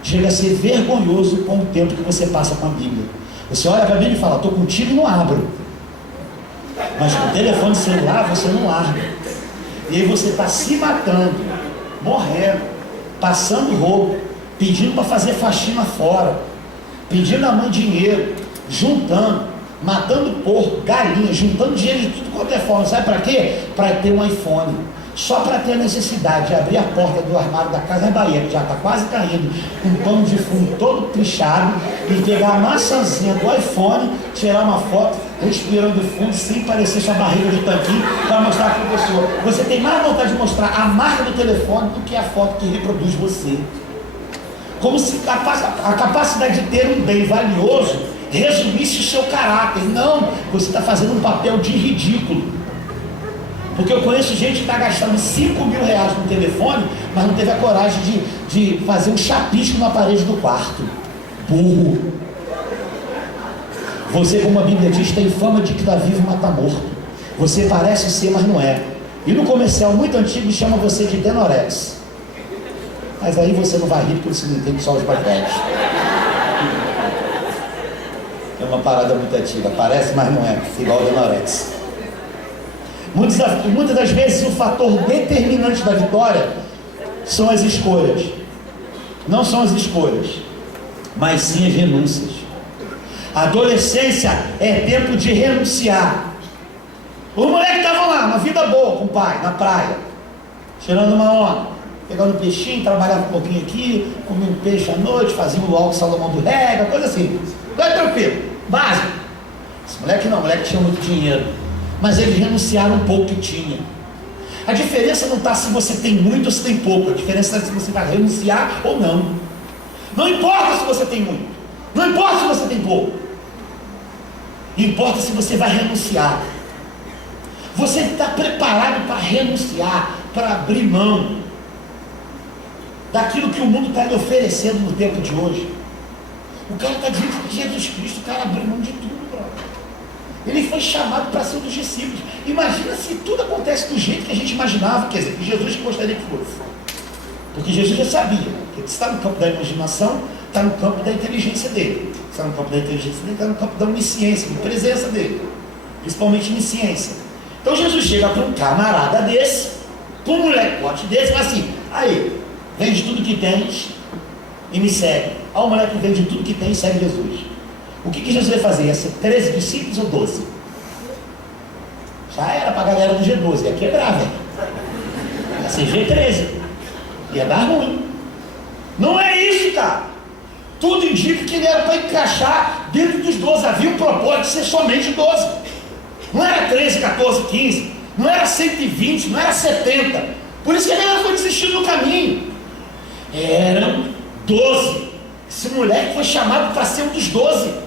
chega a ser vergonhoso com o tempo que você passa com a Bíblia. Você olha para a Bíblia e fala, estou contigo e não abro. Mas com o telefone celular você não larga. E aí você está se matando, morrendo, passando roubo, pedindo para fazer faxina fora, pedindo a mãe dinheiro, juntando, matando porco, galinha, juntando dinheiro de tudo quanto é forma. Sabe para quê? Para ter um iPhone. Só para ter a necessidade de abrir a porta do armário da casa Bahia, que já está quase caindo, com um pano de fundo todo pichado, e pegar a maçãzinha do iPhone, tirar uma foto, respirando fundo, sem parecer sua barriga de tanquinho, para mostrar para a pessoa. Você tem mais vontade de mostrar a marca do telefone do que a foto que reproduz você. Como se a capacidade de ter um bem valioso resumisse o seu caráter. Não, você está fazendo um papel de ridículo. Porque eu conheço gente que está gastando 5 mil reais no telefone, mas não teve a coragem de fazer um chapisco na parede do quarto. Burro. Você, como a Bíblia diz, tem fama de que está vivo, mas está morto. Você parece ser, mas não é. E no comercial muito antigo chama você de Denorex. Mas aí você não vai rir porque você não entende só os papéis. É uma parada muito antiga. Parece, mas não é. Igual o Denorex. Muitas das vezes o fator determinante da vitória são as escolhas. Não são as escolhas, mas sim as renúncias. A adolescência é tempo de renunciar. Os moleques estavam lá, uma vida boa com o pai, na praia, tirando uma onda, pegando peixinho, trabalhava um pouquinho aqui, comendo peixe à noite, fazia o alto Salomão do Rega, coisa assim. Não é tranquilo, básico. Esse moleque não, o moleque tinha muito dinheiro. Mas eles renunciaram um pouco que tinha. A diferença não está se você tem muito ou se tem pouco. A diferença está se você vai renunciar ou não. Não importa se você tem muito. Não importa se você tem pouco. Importa se você vai renunciar. Você está preparado para renunciar, para abrir mão daquilo que o mundo está lhe oferecendo no tempo de hoje. O cara está diante de Jesus Cristo, o cara abriu mão de tudo, brother. Ele foi chamado para ser um dos discípulos. Imagina se tudo acontece do jeito que a gente imaginava, quer dizer, que Jesus gostaria que fosse. Porque Jesus já sabia que se está no campo da imaginação, está no campo da inteligência dele. Se está no campo da inteligência dele, está no campo da onisciência, da presença dele. Principalmente onisciência. Então Jesus chega para um camarada desse, para um moleque desse, e fala assim, aí, vende tudo que tens e me segue. Aí o moleque vende tudo que tem e segue Jesus. O que Jesus ia fazer? Ia ser 13 discípulos ou 12? Já era para a galera do G12, ia quebrar, velho. Ia ser G13. Ia dar ruim. Não é isso, cara. Tudo indica que ele era para encaixar dentro dos 12. Havia um propósito de ser somente 12. Não era 13, 14, 15. Não era 120, não era 70. Por isso que a galera foi desistindo no caminho. Eram 12. Esse moleque foi chamado para ser um dos 12.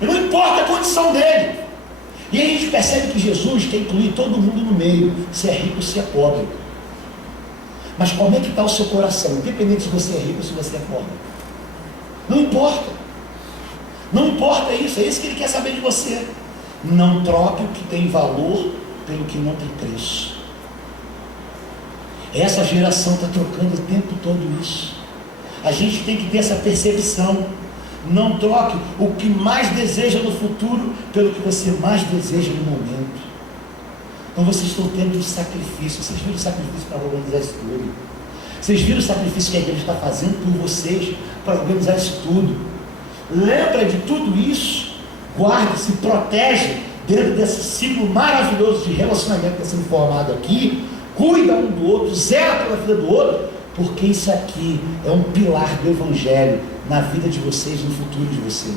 E não importa a condição dele. E aí a gente percebe que Jesus quer incluir todo mundo no meio, se é rico, se é pobre. Mas como é que está o seu coração? Independente se você é rico ou se você é pobre. Não importa. Não importa isso, é isso que ele quer saber de você. Não troque o que tem valor pelo que não tem preço. Essa geração está trocando o tempo todo isso. A gente tem que ter essa percepção. Não troque o que mais deseja no futuro pelo que você mais deseja no momento. Então vocês estão tendo um sacrifício. Vocês viram o sacrifício para organizar isso tudo? Vocês viram o sacrifício que a igreja está fazendo por vocês para organizar isso tudo? Lembra de tudo isso? Guarde, se protege dentro desse ciclo maravilhoso de relacionamento que está sendo formado aqui. Cuida um do outro, zela pela vida do outro, porque isso aqui é um pilar do Evangelho na vida de vocês, no futuro de vocês.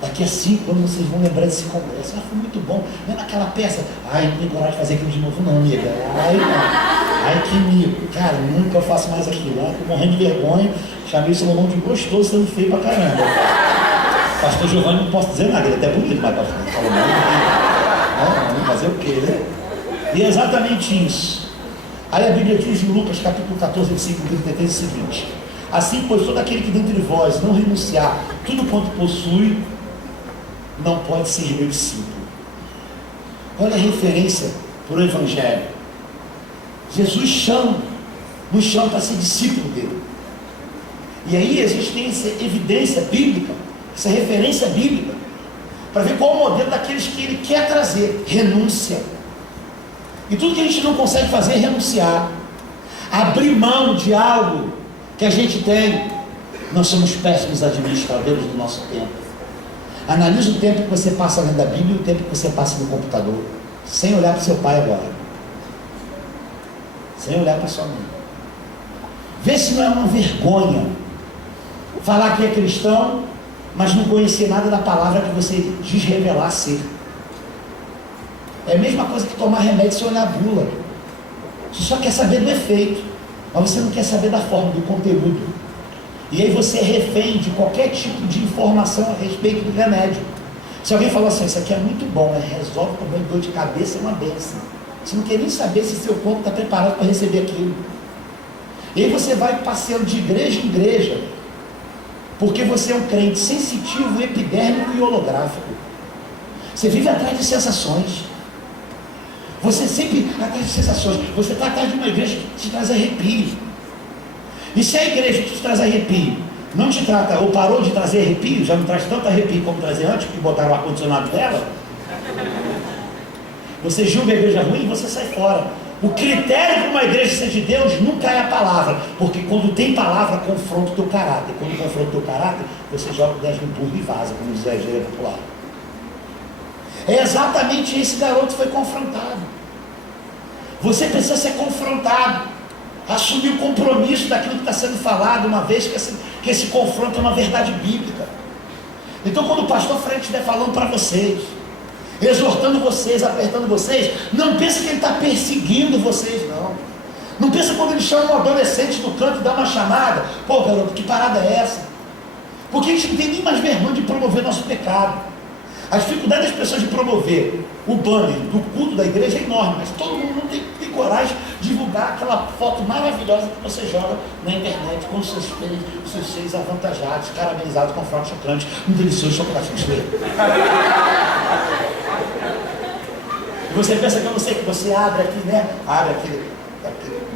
Daqui a 5 anos vocês vão lembrar desse congresso. Foi muito bom. Não é naquela peça, não tem coragem de fazer aquilo de novo não, amiga. Aí não. Ai que mico, cara, nunca eu faço mais aquilo. Tô morrendo de vergonha, chamei o Salomão de gostoso, sendo feio pra caramba. Pastor Giovanni não posso dizer nada, ele é até bonito, mas pastor Salomão não, fazer o quê, né? E é exatamente isso. Aí a Bíblia diz em Lucas capítulo 14, versículo 33 o seguinte: assim, pois, todo aquele que dentre vós não renunciar tudo quanto possui, não pode ser meu discípulo. Olha a referência para o Evangelho. Jesus nos chama para ser discípulo dele. E aí a gente tem essa evidência bíblica, essa referência bíblica, para ver qual é o modelo daqueles que ele quer trazer. Renúncia. E tudo que a gente não consegue fazer é renunciar, abrir mão de algo que a gente tem. Nós somos péssimos administradores do nosso tempo. Analise o tempo que você passa lendo a Bíblia e o tempo que você passa no computador, sem olhar para o seu pai agora, sem olhar para sua mãe. Vê se não é uma vergonha falar que é cristão, mas não conhecer nada da palavra que você diz revelar ser. É a mesma coisa que tomar remédio sem olhar a bula. Você só quer saber do efeito, mas você não quer saber da forma, do conteúdo. E aí você é refém de qualquer tipo de informação a respeito do remédio. Se alguém falou assim, isso aqui é muito bom, resolve o problema de dor de cabeça, é uma bênção. Você não quer nem saber se seu corpo está preparado para receber aquilo. E aí você vai passeando de igreja em igreja, porque você é um crente sensitivo, epidérmico e holográfico. Você vive atrás de sensações. Você sempre atrás de sensações. Você está atrás de uma igreja que te traz arrepio. E se a igreja que te traz arrepio não te trata, ou parou de trazer arrepio, já não traz tanto arrepio como trazia antes, porque botaram o ar-condicionado dela, você julga a igreja ruim e você sai fora. O critério para uma igreja ser de Deus nunca é a palavra, porque quando tem palavra, confronta o teu caráter. Quando confronta o teu caráter, você joga o 10 no burro e vaza, como diz a igreja popular. É exatamente esse garoto que foi confrontado. Você precisa ser confrontado, assumir o compromisso daquilo que está sendo falado, uma vez que esse confronto é uma verdade bíblica. Então, quando o pastor Fred estiver falando para vocês, exortando vocês, apertando vocês, não pense que ele está perseguindo vocês, não. Não pense quando ele chama um adolescente do canto e dá uma chamada, pô garoto, que parada é essa? Porque a gente não tem nem mais vergonha de promover nosso pecado. A dificuldade das pessoas de promover o banner do culto da igreja é enorme, mas todo mundo não tem coragem de divulgar aquela foto maravilhosa que você joga na internet com os seus seios avantajados, caramelizados com fralda chocante, um delicioso chocolate Nestlé. E você pensa que eu não sei, que você abre aqui, né? Abre aquele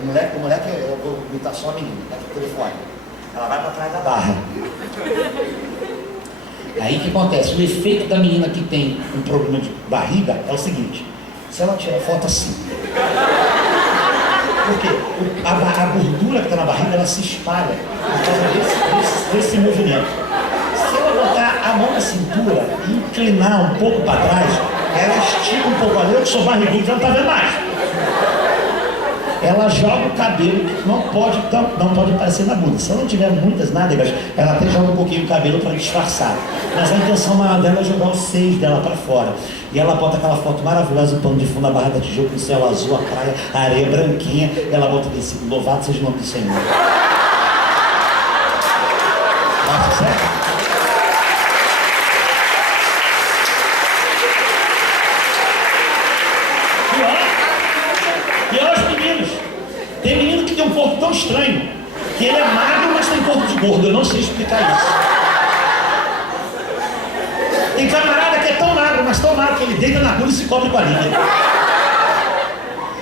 moleque, eu vou imitar só a menina, tá aqui o telefone. Ela vai para trás da barra. Aí o que acontece? O efeito da menina que tem um problema de barriga é o seguinte: se ela tirar foto assim, porque a gordura que está na barriga, ela se espalha por causa desse movimento. Se ela botar a mão na cintura e inclinar um pouco para trás, ela estica um pouco ali. Eu que sou barrigudo, já não está vendo mais. Ela joga o cabelo, não pode aparecer na bunda. Se ela não tiver muitas nádegas, ela até joga um pouquinho o cabelo para disfarçar. Mas a intenção maior dela é jogar os seios dela para fora. E ela bota aquela foto maravilhosa, o pano de fundo, a Barra da Tijuca, o céu azul, a praia, a areia branquinha. E ela bota esse louvado seja o nome do Senhor. Tá certo? Tem menino que tem um corpo tão estranho, que ele é magro, mas tem corpo de gordo. Eu não sei explicar isso. Tem camarada que é tão magro, mas tão magro, que ele deita na bunda e se cobre com a língua.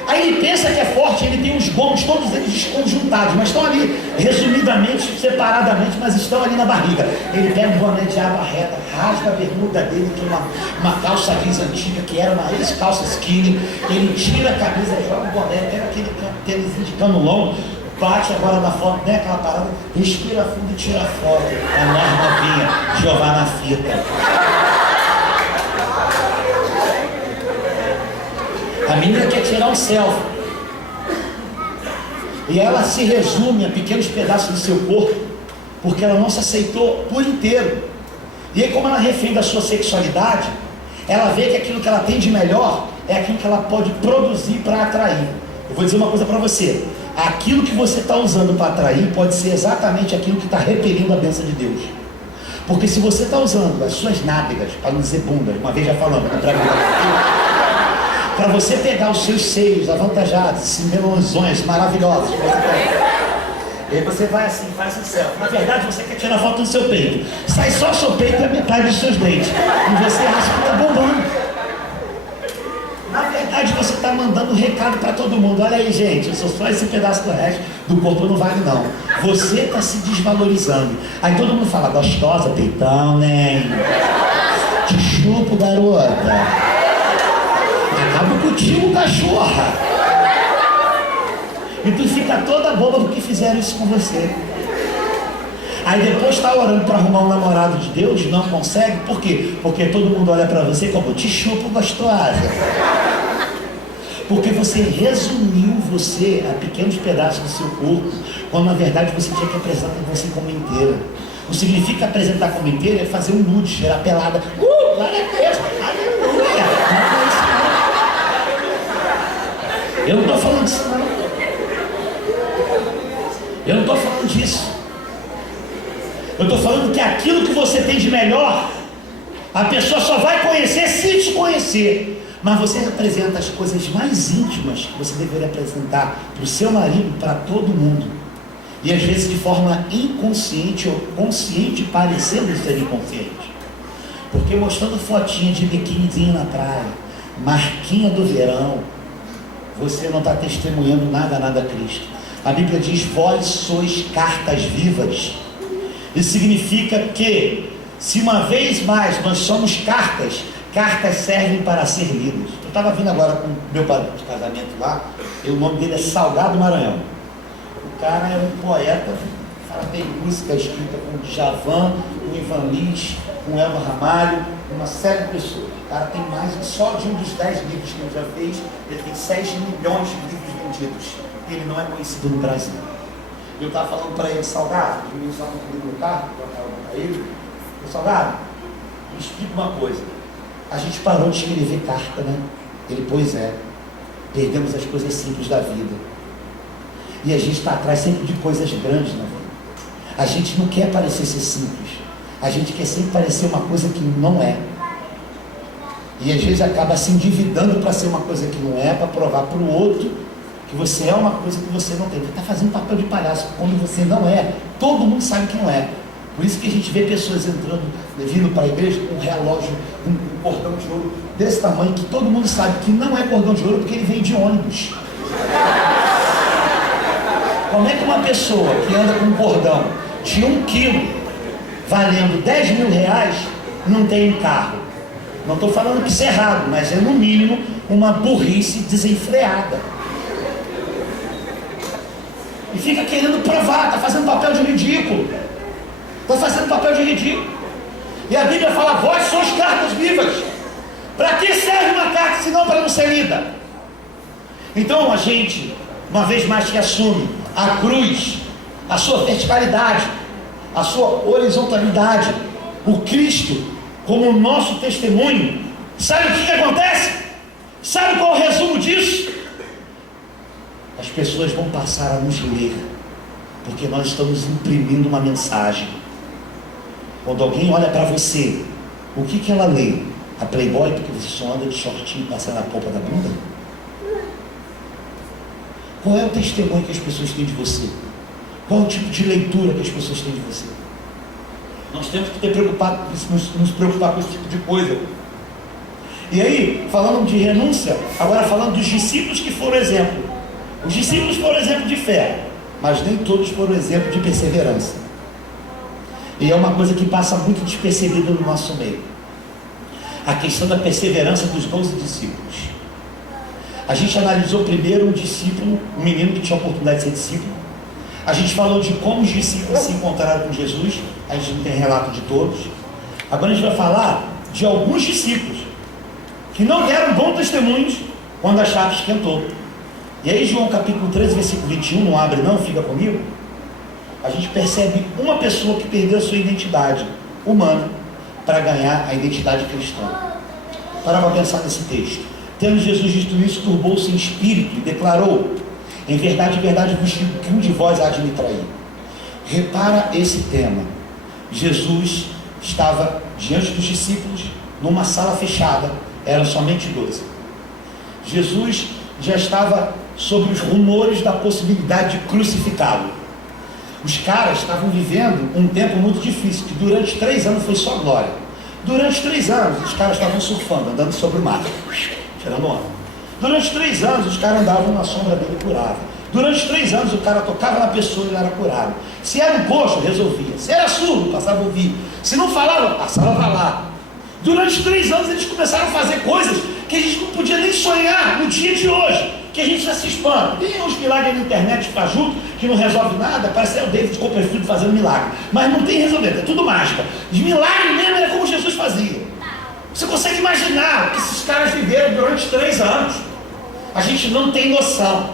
Aí ele pensa que é forte, ele tem os gomos, todos eles desconjuntados, mas estão ali, resumidamente, separadamente, mas estão ali na barriga. Ele pega um boné de aba reta, rasga a bermuda dele, que é uma calça jeans antiga, que era uma ex-calça skinny. Ele tira a camisa, joga o boné, pega aquele tênis de cano longo, bate agora na foto, né, aquela parada, respira fundo e tira a foto. A nós novinha, Jeová na fita. A menina quer tirar um selfie. E ela se resume a pequenos pedaços do seu corpo, porque ela não se aceitou por inteiro. E aí, como ela é refém da sua sexualidade, ela vê que aquilo que ela tem de melhor é aquilo que ela pode produzir para atrair. Eu vou dizer uma coisa para você: aquilo que você está usando para atrair pode ser exatamente aquilo que está repelindo a bênção de Deus. Porque se você está usando as suas nádegas, para não dizer bundas, uma vez já falando, para você pegar os seus seios avantajados, esses melões maravilhosos que você tem, e aí você vai assim, faz o céu. Na verdade você quer tirar foto do seu peito, sai só o seu peito e a metade dos seus dentes, e você acha que está bombando. Na verdade você está mandando um recado para todo mundo: olha aí, gente, eu sou só esse pedaço do resto, do corpo não vale não. Você está se desvalorizando. Aí todo mundo fala: gostosa, peitão, né? Te chupo, garota. Acaba contigo, cachorra. E tu fica toda boba porque fizeram isso com você. Aí depois está orando para arrumar um namorado de Deus, não consegue. Por quê? Porque todo mundo olha para você como: te chupo, gostosa. Porque você resumiu você a pequenos pedaços do seu corpo, quando na verdade você tinha que apresentar você como inteira. O significa apresentar como inteira é fazer um nude, cheirar pelada. Glória a Deus, aleluia. Eu não estou falando disso não. Eu não estou falando disso. Eu estou falando que aquilo que você tem de melhor, a pessoa só vai conhecer se te conhecer. Mas você apresenta as coisas mais íntimas que você deveria apresentar para o seu marido, para todo mundo. E às vezes de forma inconsciente ou consciente, parecendo ser inconsciente. Porque mostrando fotinha de biquinizinho na praia, marquinha do verão, você não está testemunhando nada a Cristo. A Bíblia diz: vós sois cartas vivas. Isso significa que, se uma vez mais nós somos cartas, cartas servem para ser lidas. Eu estava vindo agora com meu padrinho de casamento lá, e o nome dele é Salgado Maranhão. O cara é um poeta, o cara tem música escrita com Djavan, com Ivan Lins, com Elba Ramalho, uma série de pessoas. O cara tem mais, só de um dos 10 livros que ele já fez, ele tem 6 milhões de livros vendidos. Ele não é conhecido no Brasil. Eu estava falando para ele: Salgado, eu ia usar no carro, eu estava para ele: Salgado, me explica uma coisa. A gente parou de escrever carta, né? Ele: pois é, perdemos as coisas simples da vida. E a gente está atrás sempre de coisas grandes na vida. A gente não quer parecer ser simples. A gente quer sempre parecer uma coisa que não é. E às vezes acaba se endividando para ser uma coisa que não é, para provar para o outro que você é uma coisa que você não tem. Você está fazendo papel de palhaço quando você não é. Todo mundo sabe que não é. Por isso que a gente vê pessoas entrando, vindo para a igreja com um relógio, com um cordão de ouro desse tamanho, que todo mundo sabe que não é cordão de ouro, porque ele vem de ônibus. Como é que uma pessoa que anda com um cordão de 1 quilo, valendo 10 mil reais, não tem um carro? Não estou falando que isso é errado, mas é no mínimo uma burrice desenfreada. E fica querendo provar, está fazendo papel de ridículo. Está fazendo papel de ridículo. E a Bíblia fala: vós sois cartas vivas. Para que serve uma carta se não para não ser lida? Então a gente, uma vez mais que assume a cruz, a sua verticalidade, a sua horizontalidade, o Cristo como o nosso testemunho, sabe o que acontece? Sabe qual é o resumo disso? As pessoas vão passar a nos ler, porque nós estamos imprimindo uma mensagem. Quando alguém olha para você, o que ela lê? A Playboy, porque você só anda de shortinho passando a polpa da bunda? Qual é o testemunho que as pessoas têm de você? Qual é o tipo de leitura que as pessoas têm de você? Nós temos que nos preocupar com esse tipo de coisa. E aí, falando de renúncia, agora falando dos discípulos que foram exemplo. Os discípulos foram exemplo de fé, mas nem todos foram exemplo de perseverança. E é uma coisa que passa muito despercebida no nosso meio. A questão da perseverança dos 12 discípulos. A gente analisou primeiro um discípulo, um menino que tinha a oportunidade de ser discípulo. A gente falou de como os discípulos se encontraram com Jesus. A gente não tem relato de todos. Agora a gente vai falar de alguns discípulos que não deram bons testemunhos quando a chave esquentou. E aí João capítulo 13, versículo 21, não abre não, fica comigo. A gente percebe uma pessoa que perdeu a sua identidade humana para ganhar a identidade cristã. Para pensar nesse texto. Tendo Jesus dito isso, turbou-se em espírito e declarou: Em verdade, vos digo que um de vós há de me trair. Repara esse tema. Jesus estava diante dos discípulos, numa sala fechada, eram somente 12. Jesus já estava sobre os rumores da possibilidade de crucificá-lo. Os caras estavam vivendo um tempo muito difícil, que durante 3 anos foi só glória. Durante 3 anos, os caras estavam surfando, andando sobre o mar, tirando onda. Durante 3 anos, os caras andavam na sombra dele e curavam. Durante 3 anos, o cara tocava na pessoa e ele era curado. Se era um coxo, resolvia. Se era surdo, passava a ouvir. Se não falava, passava a falar. Durante 3 anos, eles começaram a fazer coisas que a gente não podia nem sonhar no dia de hoje, que a gente já se espanta. Tem uns milagres na internet de fajuto que não resolve nada, parece que é o David Copperfield fazendo milagre, mas não tem resolvimento, é tudo mágica. Os milagres mesmo era como Jesus fazia. Você consegue imaginar o que esses caras viveram durante 3 anos? A gente não tem noção.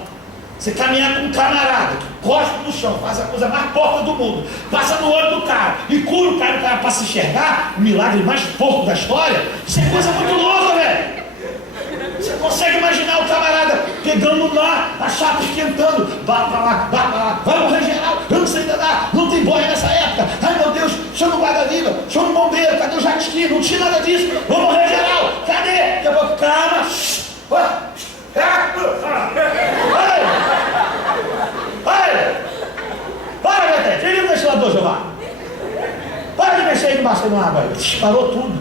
Você caminhar com um camarada que cospe no chão, faz a coisa mais porca do mundo, passa no olho do cara e cura o cara para se enxergar, o milagre mais porco da história, isso é coisa muito louca, velho. Você consegue imaginar o camarada pegando lá, a chapa esquentando, bate pra lá, vai morrer geral, eu não sei nadar, não tem boia nessa época, ai meu Deus, chama o guarda-vida, chama o bombeiro, cadê o jet ski, não tinha nada disso, vou morrer geral, cadê? Daqui a pouco, calma, para, Beté, tira o ventilador, Jeová. Para de mexer aí debaixo da água. Disparou tudo.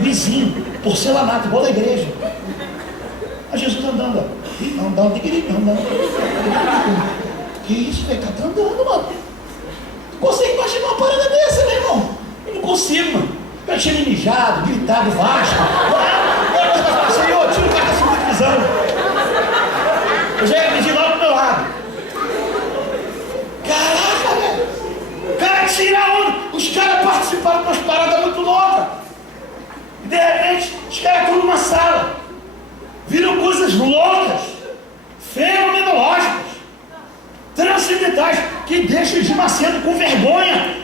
Vizinho, porcelanato, igual da igreja. Aí Jesus andando. Andando. Que isso, velho? Tá andando, mano. Não consigo imaginar uma parada dessa, meu irmão. Eu não consigo, mano. Eu tinha me mijado, gritado, Vasco. Senhor, tira o cara da segunda divisão. Eu já ia pedir lá pro meu lado. Caraca, velho. O cara tira a onda. Os caras participaram de umas paradas muito loucas. E de repente, os caras estão numa sala. Viram coisas loucas, fenomenológicas, transcendentais, que deixam de Macedo com vergonha,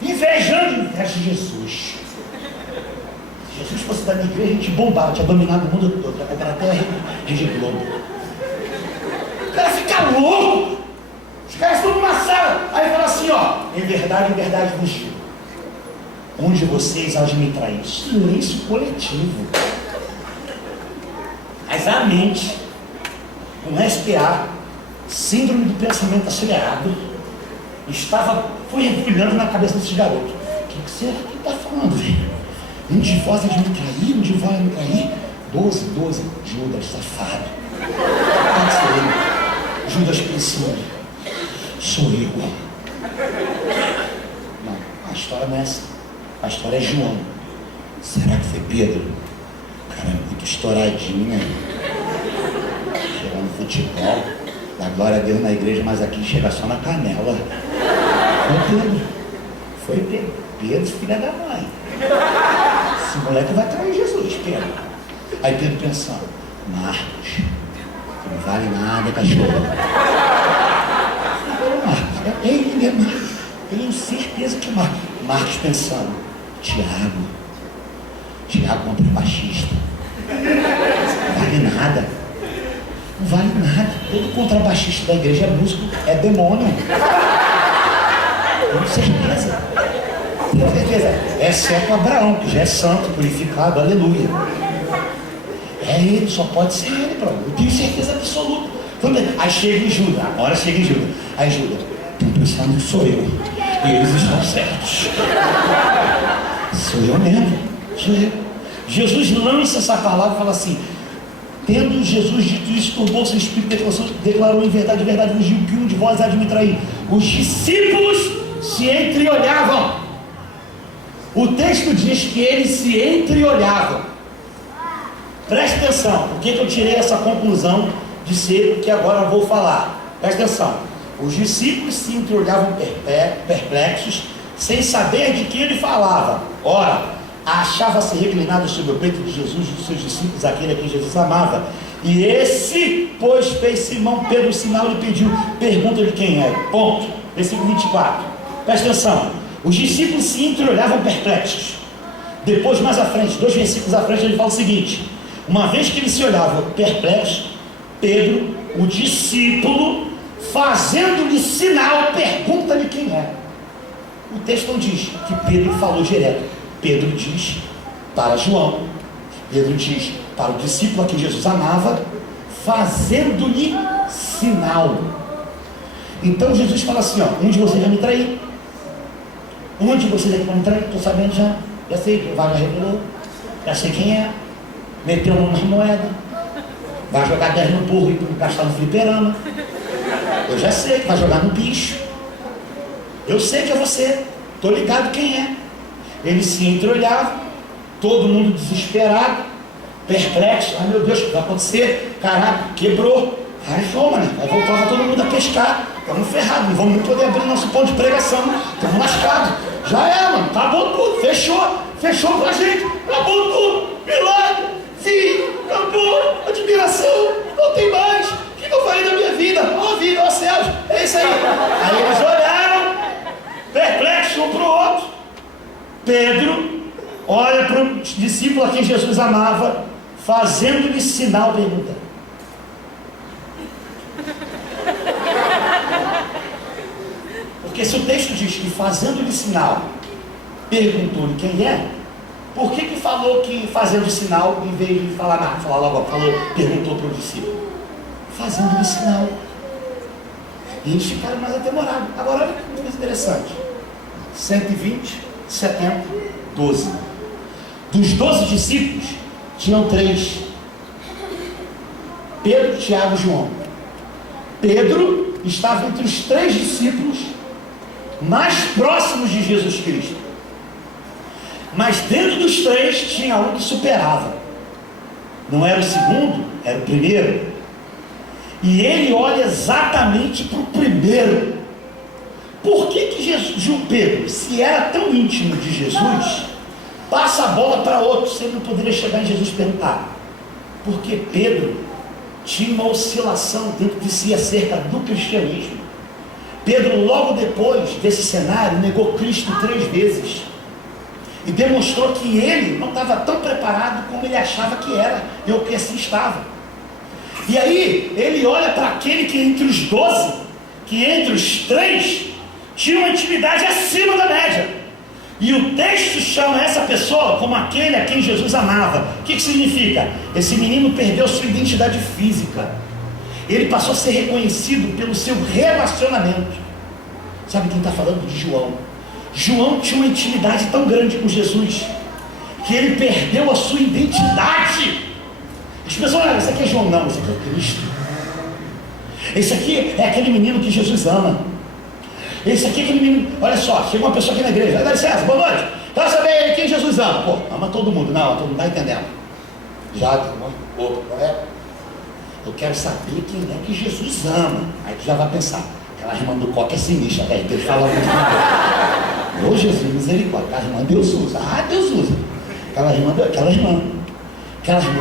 invejando o resto de Jesus. Se Jesus fosse da minha igreja, a gente bombava, tinha dominado o mundo todo, era até Rede Globo. O cara fica louco. Os caras estão numa sala, aí fala assim, ó, em verdade vos digo, um de vocês há de me trair. Silêncio coletivo. Mas a mente, um respirar, síndrome do pensamento acelerado, foi mergulhando na cabeça desse garoto. O que você está falando, velho? Um de vós há de me trair, um de vós há de me trair. 12, Judas, safado. Pode ser ele. Judas pensando, sou eu. Não, a história não é essa. A história é João. Será que foi Pedro? O cara é muito estouradinho, né? Jogando futebol. Dá glória a Deus na igreja, mas aqui chega só na canela. Foi Pedro. Foi Pedro. Pedro, filha da mãe. Esse moleque vai trair Jesus, Pedro. Aí Pedro pensando, Marcos, não vale nada, cachorro. Marcos, ele é Marcos. Tenho certeza que Marcos. Marcos pensando, Tiago contra o baixista. Não vale nada. Não vale nada. Todo contrabaixista da igreja é músico, é demônio. Com certeza. Tenho certeza. Exceto Abraão, que já é santo, purificado, aleluia. É ele, só pode ser ele, pronto. Eu tenho certeza absoluta. Aí chega em Judas, agora chega em Judas. Aí Judas, estão pensando que sou eu. E eles estão certos. Sou eu mesmo. Sou eu. Jesus lança essa palavra e fala assim, tendo Jesus dito isso, turbou-se o Espírito, declarou em verdade, vos digo que um de vós há de me trair. Os discípulos se entreolhavam. O texto diz que eles se entreolhavam. Preste atenção, por que eu tirei essa conclusão de ser o que agora vou falar? Preste atenção. Os discípulos se entreolhavam perplexos, sem saber de que ele falava. Ora, achava-se reclinado sobre o peito de Jesus e dos seus discípulos, aquele a quem Jesus amava. E esse, pois, fez Simão Pedro o sinal e pediu, pergunta de quem é. Ponto. Versículo 24. Presta atenção. Os discípulos se entreolhavam perplexos. Depois, mais à frente, 2 versículos à frente, ele fala o seguinte: uma vez que eles se olhavam perplexos, Pedro o discípulo, fazendo-lhe sinal, pergunta-lhe quem é. O texto não diz que Pedro falou direto. Pedro diz para João, Pedro diz para o discípulo a quem Jesus amava, fazendo-lhe sinal. Então Jesus fala assim, ó, um de vocês vai me trair. Um de vocês aqui vai me trair, estou sabendo já sei que o Vaga revelou, já sei quem é, meteu a mão na moeda, vai jogar 10 no burro e gastar no fliperama. Eu já sei que vai jogar no bicho. Eu sei que é você, estou ligado quem é. Ele se entreolhava, todo mundo desesperado, perplexo. Ai meu Deus, o que vai acontecer? Caraca, quebrou. Ai, mano, vai voltar todo mundo a pescar. Estamos ferrados, não vamos nem poder abrir nosso ponto de pregação. Estamos lascados. Já é, mano, acabou tudo, fechou pra gente, acabou tudo. Milagre, fim, acabou, admiração, não tem mais. O que eu falei da minha vida? Ó vida, ó céus, é isso aí. Aí eles olharam, perplexos um para o outro. Pedro olha para o discípulo a quem Jesus amava, fazendo-lhe sinal, pergunta: porque se o texto diz que fazendo-lhe sinal, perguntou-lhe quem é, por que falou que fazendo sinal, em vez de falar nada, falar logo, perguntou para o discípulo? Fazendo-lhe sinal. E eles ficaram mais atemorados. Agora olha que coisa interessante. 120, 70, 12. Dos 12 discípulos, tinham 3. Pedro, Tiago e João. Pedro estava entre os 3 discípulos mais próximos de Jesus Cristo. Mas dentro dos 3 tinha um que superava. Não era o segundo, era o primeiro. E ele olha exatamente para o primeiro. Por que Jesus, Pedro, se era tão íntimo de Jesus, passa a bola para outro, se ele não poderia chegar em Jesus e perguntar? Porque Pedro tinha uma oscilação dentro de si acerca do cristianismo. Pedro, logo depois desse cenário, negou Cristo 3 vezes. E demonstrou que ele não estava tão preparado como ele achava que era, e o que assim estava. E aí, ele olha para aquele que entre os 12, que entre os 3, tinha uma intimidade acima da média. E o texto chama essa pessoa como aquele a quem Jesus amava. O que significa? Esse menino perdeu sua identidade física. Ele passou a ser reconhecido pelo seu relacionamento. Sabe quem está falando? De João. João tinha uma intimidade tão grande com Jesus, que ele perdeu a sua identidade. As pessoas olham, esse aqui é João, não, esse aqui é Cristo. Esse aqui é aquele menino que Jesus ama. Esse aqui é aquele menino, olha só, chegou uma pessoa aqui na igreja, dá licença, boa noite, quero saber quem Jesus ama. Pô, ama todo mundo, não, todo mundo está entendendo. Já, eu quero saber quem é que Jesus ama. Aí tu já vai pensar, aquela irmã do coque é sinistra, velho, Deus fala muito. Ô Jesus, misericórdia, aquela irmã Deus usa, Deus usa. Aquela irmã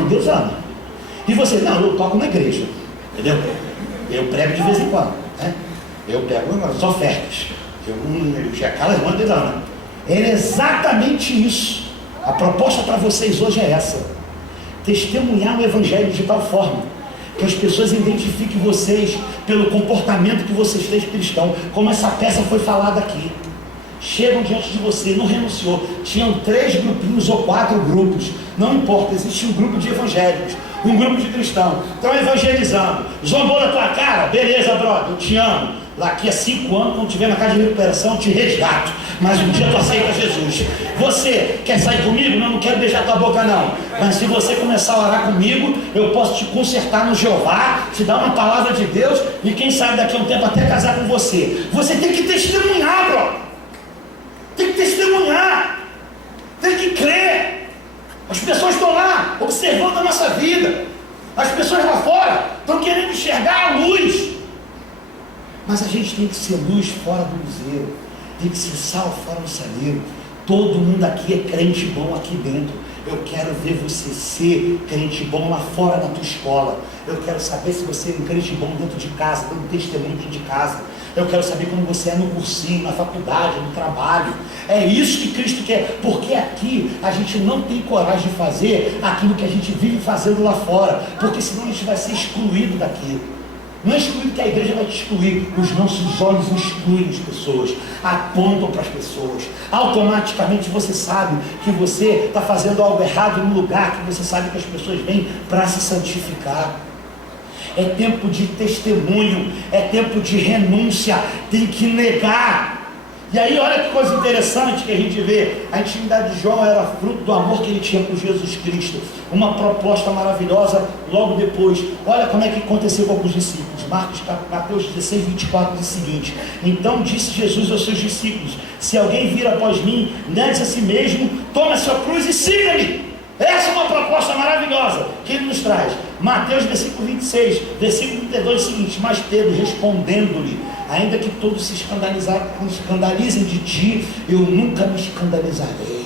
Deus ama. E você, não, eu toco na igreja, entendeu? Eu prego de vez em quando, né? Eu pego as ofertas. Aquela irmã Deus ama. É exatamente isso. A proposta para vocês hoje é essa: testemunhar o evangelho de tal forma que as pessoas identifiquem vocês pelo comportamento que vocês têm cristão, como essa peça foi falada aqui. Chegam diante de você, não renunciou. Tinham 3 grupinhos ou 4 grupos, não importa, existe um grupo de evangélicos, um grupo de cristãos, estão evangelizando. Zombou da tua cara? Beleza, brother, eu te amo. Daqui a 5 anos, quando estiver na casa de recuperação, eu te resgato. Mas um dia tu aceita Jesus. Você quer sair comigo? Não quero beijar tua boca não. Mas se você começar a orar comigo, eu posso te consertar no Jeová, te dar uma palavra de Deus, e quem sabe daqui a um tempo até casar com você. Você tem que testemunhar, bro. Tem que testemunhar. Tem que crer. As pessoas estão lá observando a nossa vida. As pessoas lá fora estão querendo enxergar a luz. Mas a gente tem que ser luz fora do luzeiro, tem que ser sal fora do saleiro. Todo mundo aqui é crente bom aqui dentro. Eu quero ver você ser crente bom lá fora da tua escola. Eu quero saber se você é um crente bom dentro de casa, dando testemunho dentro de casa. Eu quero saber como você é no cursinho, na faculdade, no trabalho. É isso que Cristo quer, porque aqui a gente não tem coragem de fazer aquilo que a gente vive fazendo lá fora, porque senão a gente vai ser excluído daqui. Não é excluir que a igreja vai te excluir. Os nossos olhos excluem as pessoas, apontam para as pessoas. Automaticamente você sabe que você está fazendo algo errado no lugar que você sabe que as pessoas vêm para se santificar. É tempo de testemunho, é tempo de renúncia, tem que negar. E aí olha que coisa interessante que a gente vê. A intimidade de João era fruto do amor que ele tinha por Jesus Cristo. Uma proposta maravilhosa logo depois. Olha como é que aconteceu com os discípulos. Mateus 16, 24 diz o seguinte: então disse Jesus aos seus discípulos: se alguém vir após mim, negue-se a si mesmo, tome a sua cruz e siga-me. Essa é uma proposta maravilhosa que ele nos traz. Mateus versículo 26, versículo 32 é o seguinte: mas Pedro respondendo-lhe, ainda que todos se escandalizem de ti, eu nunca me escandalizarei.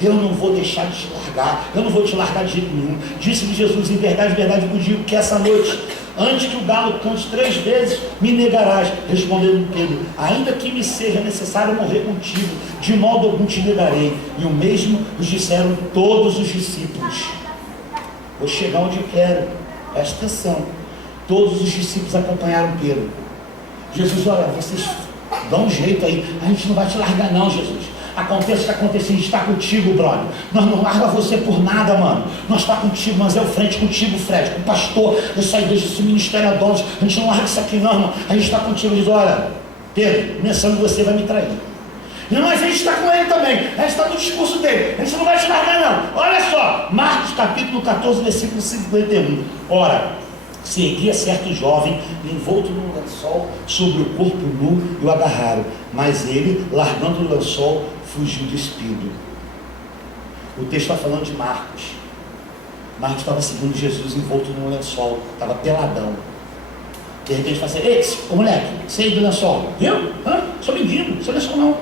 Eu não vou deixar de te largar, eu não vou te largar de jeito nenhum. Disse-lhe Jesus: em verdade vos digo que essa noite, antes que o galo cante 3 vezes, me negarás. Respondendo Pedro: ainda que me seja necessário morrer contigo, de modo algum te negarei. E o mesmo os disseram todos os discípulos. Vou chegar onde eu quero, presta atenção. Todos os discípulos acompanharam Pedro. Jesus: olha, vocês dão um jeito aí, a gente não vai te largar não, Jesus. Aconteça o que acontecer, a gente está contigo, brother. Nós não larga você por nada, mano. Nós está contigo, mas é o frente contigo, Fred, com o pastor, essa igreja, esse ministério adulto. A gente não larga isso aqui não, irmão. A gente está contigo. Ele diz: olha, Pedro, começando você vai me trair. Mas a gente está com ele também. A gente está no discurso dele. A gente não vai te largar não. Olha só, Marcos capítulo 14, versículo 51. Ora, seguia certo jovem envolto num lençol sobre o corpo nu e o agarraram, mas ele, largando o lençol, fugiu despido. O texto está falando de Marcos. Marcos estava seguindo Jesus envolto num lençol, estava peladão. De repente fala assim: ei, ô moleque, você aí do lençol, viu? Sou mendigo, sou lençol não.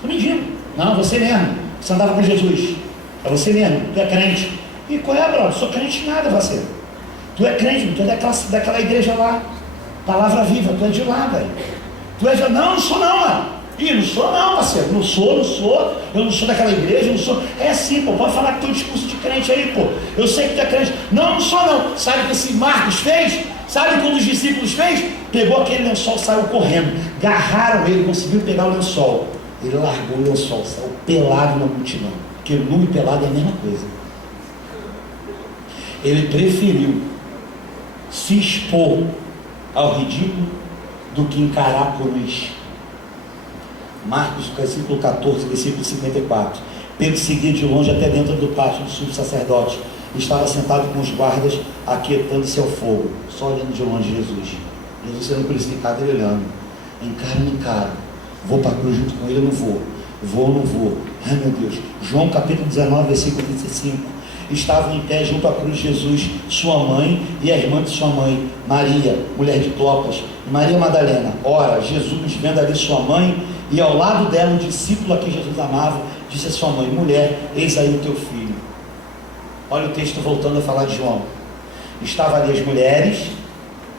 Sou mendigo. Não, você mesmo, você andava com Jesus. É você mesmo, tu é crente. E qual é, brother? Sou crente nada, você. Tu é crente, tu é daquela igreja lá, Palavra Viva, tu é de lá, velho. Tu é de lá. Não sou não, mano. Ih, não sou não, parceiro. Não sou. Eu não sou daquela igreja, eu não sou. É assim, pô, pode falar que tem um discurso de crente aí, pô. Eu sei que tu é crente. Não sou não. Sabe o que esse Marcos fez? Sabe quando os discípulos fez? Pegou aquele lençol, saiu correndo. Agarraram ele, conseguiu pegar o lençol. Ele largou o lençol, saiu pelado na multidão. Porque nu e pelado é a mesma coisa. Ele preferiu se expor ao ridículo do que encarar a cruz. Marcos, capítulo 14, versículo 54. Pedro seguia de longe até dentro do pátio do sumo sacerdote. Estava sentado com os guardas, aquietando-se ao fogo, só olhando de longe Jesus. Jesus sendo crucificado, ele olhando. Encaro. Vou para a cruz junto com ele, eu não vou. Vou ou não vou? Ai meu Deus. João capítulo 19, versículo 25. Estavam em pé junto à cruz Jesus, sua mãe e a irmã de sua mãe, Maria, mulher de Clopas, e Maria Madalena. Ora, Jesus, vendo ali sua mãe, e ao lado dela o discípulo a quem Jesus amava, disse a sua mãe: mulher, eis aí o teu filho. Olha o texto voltando a falar de João. Estavam ali as mulheres,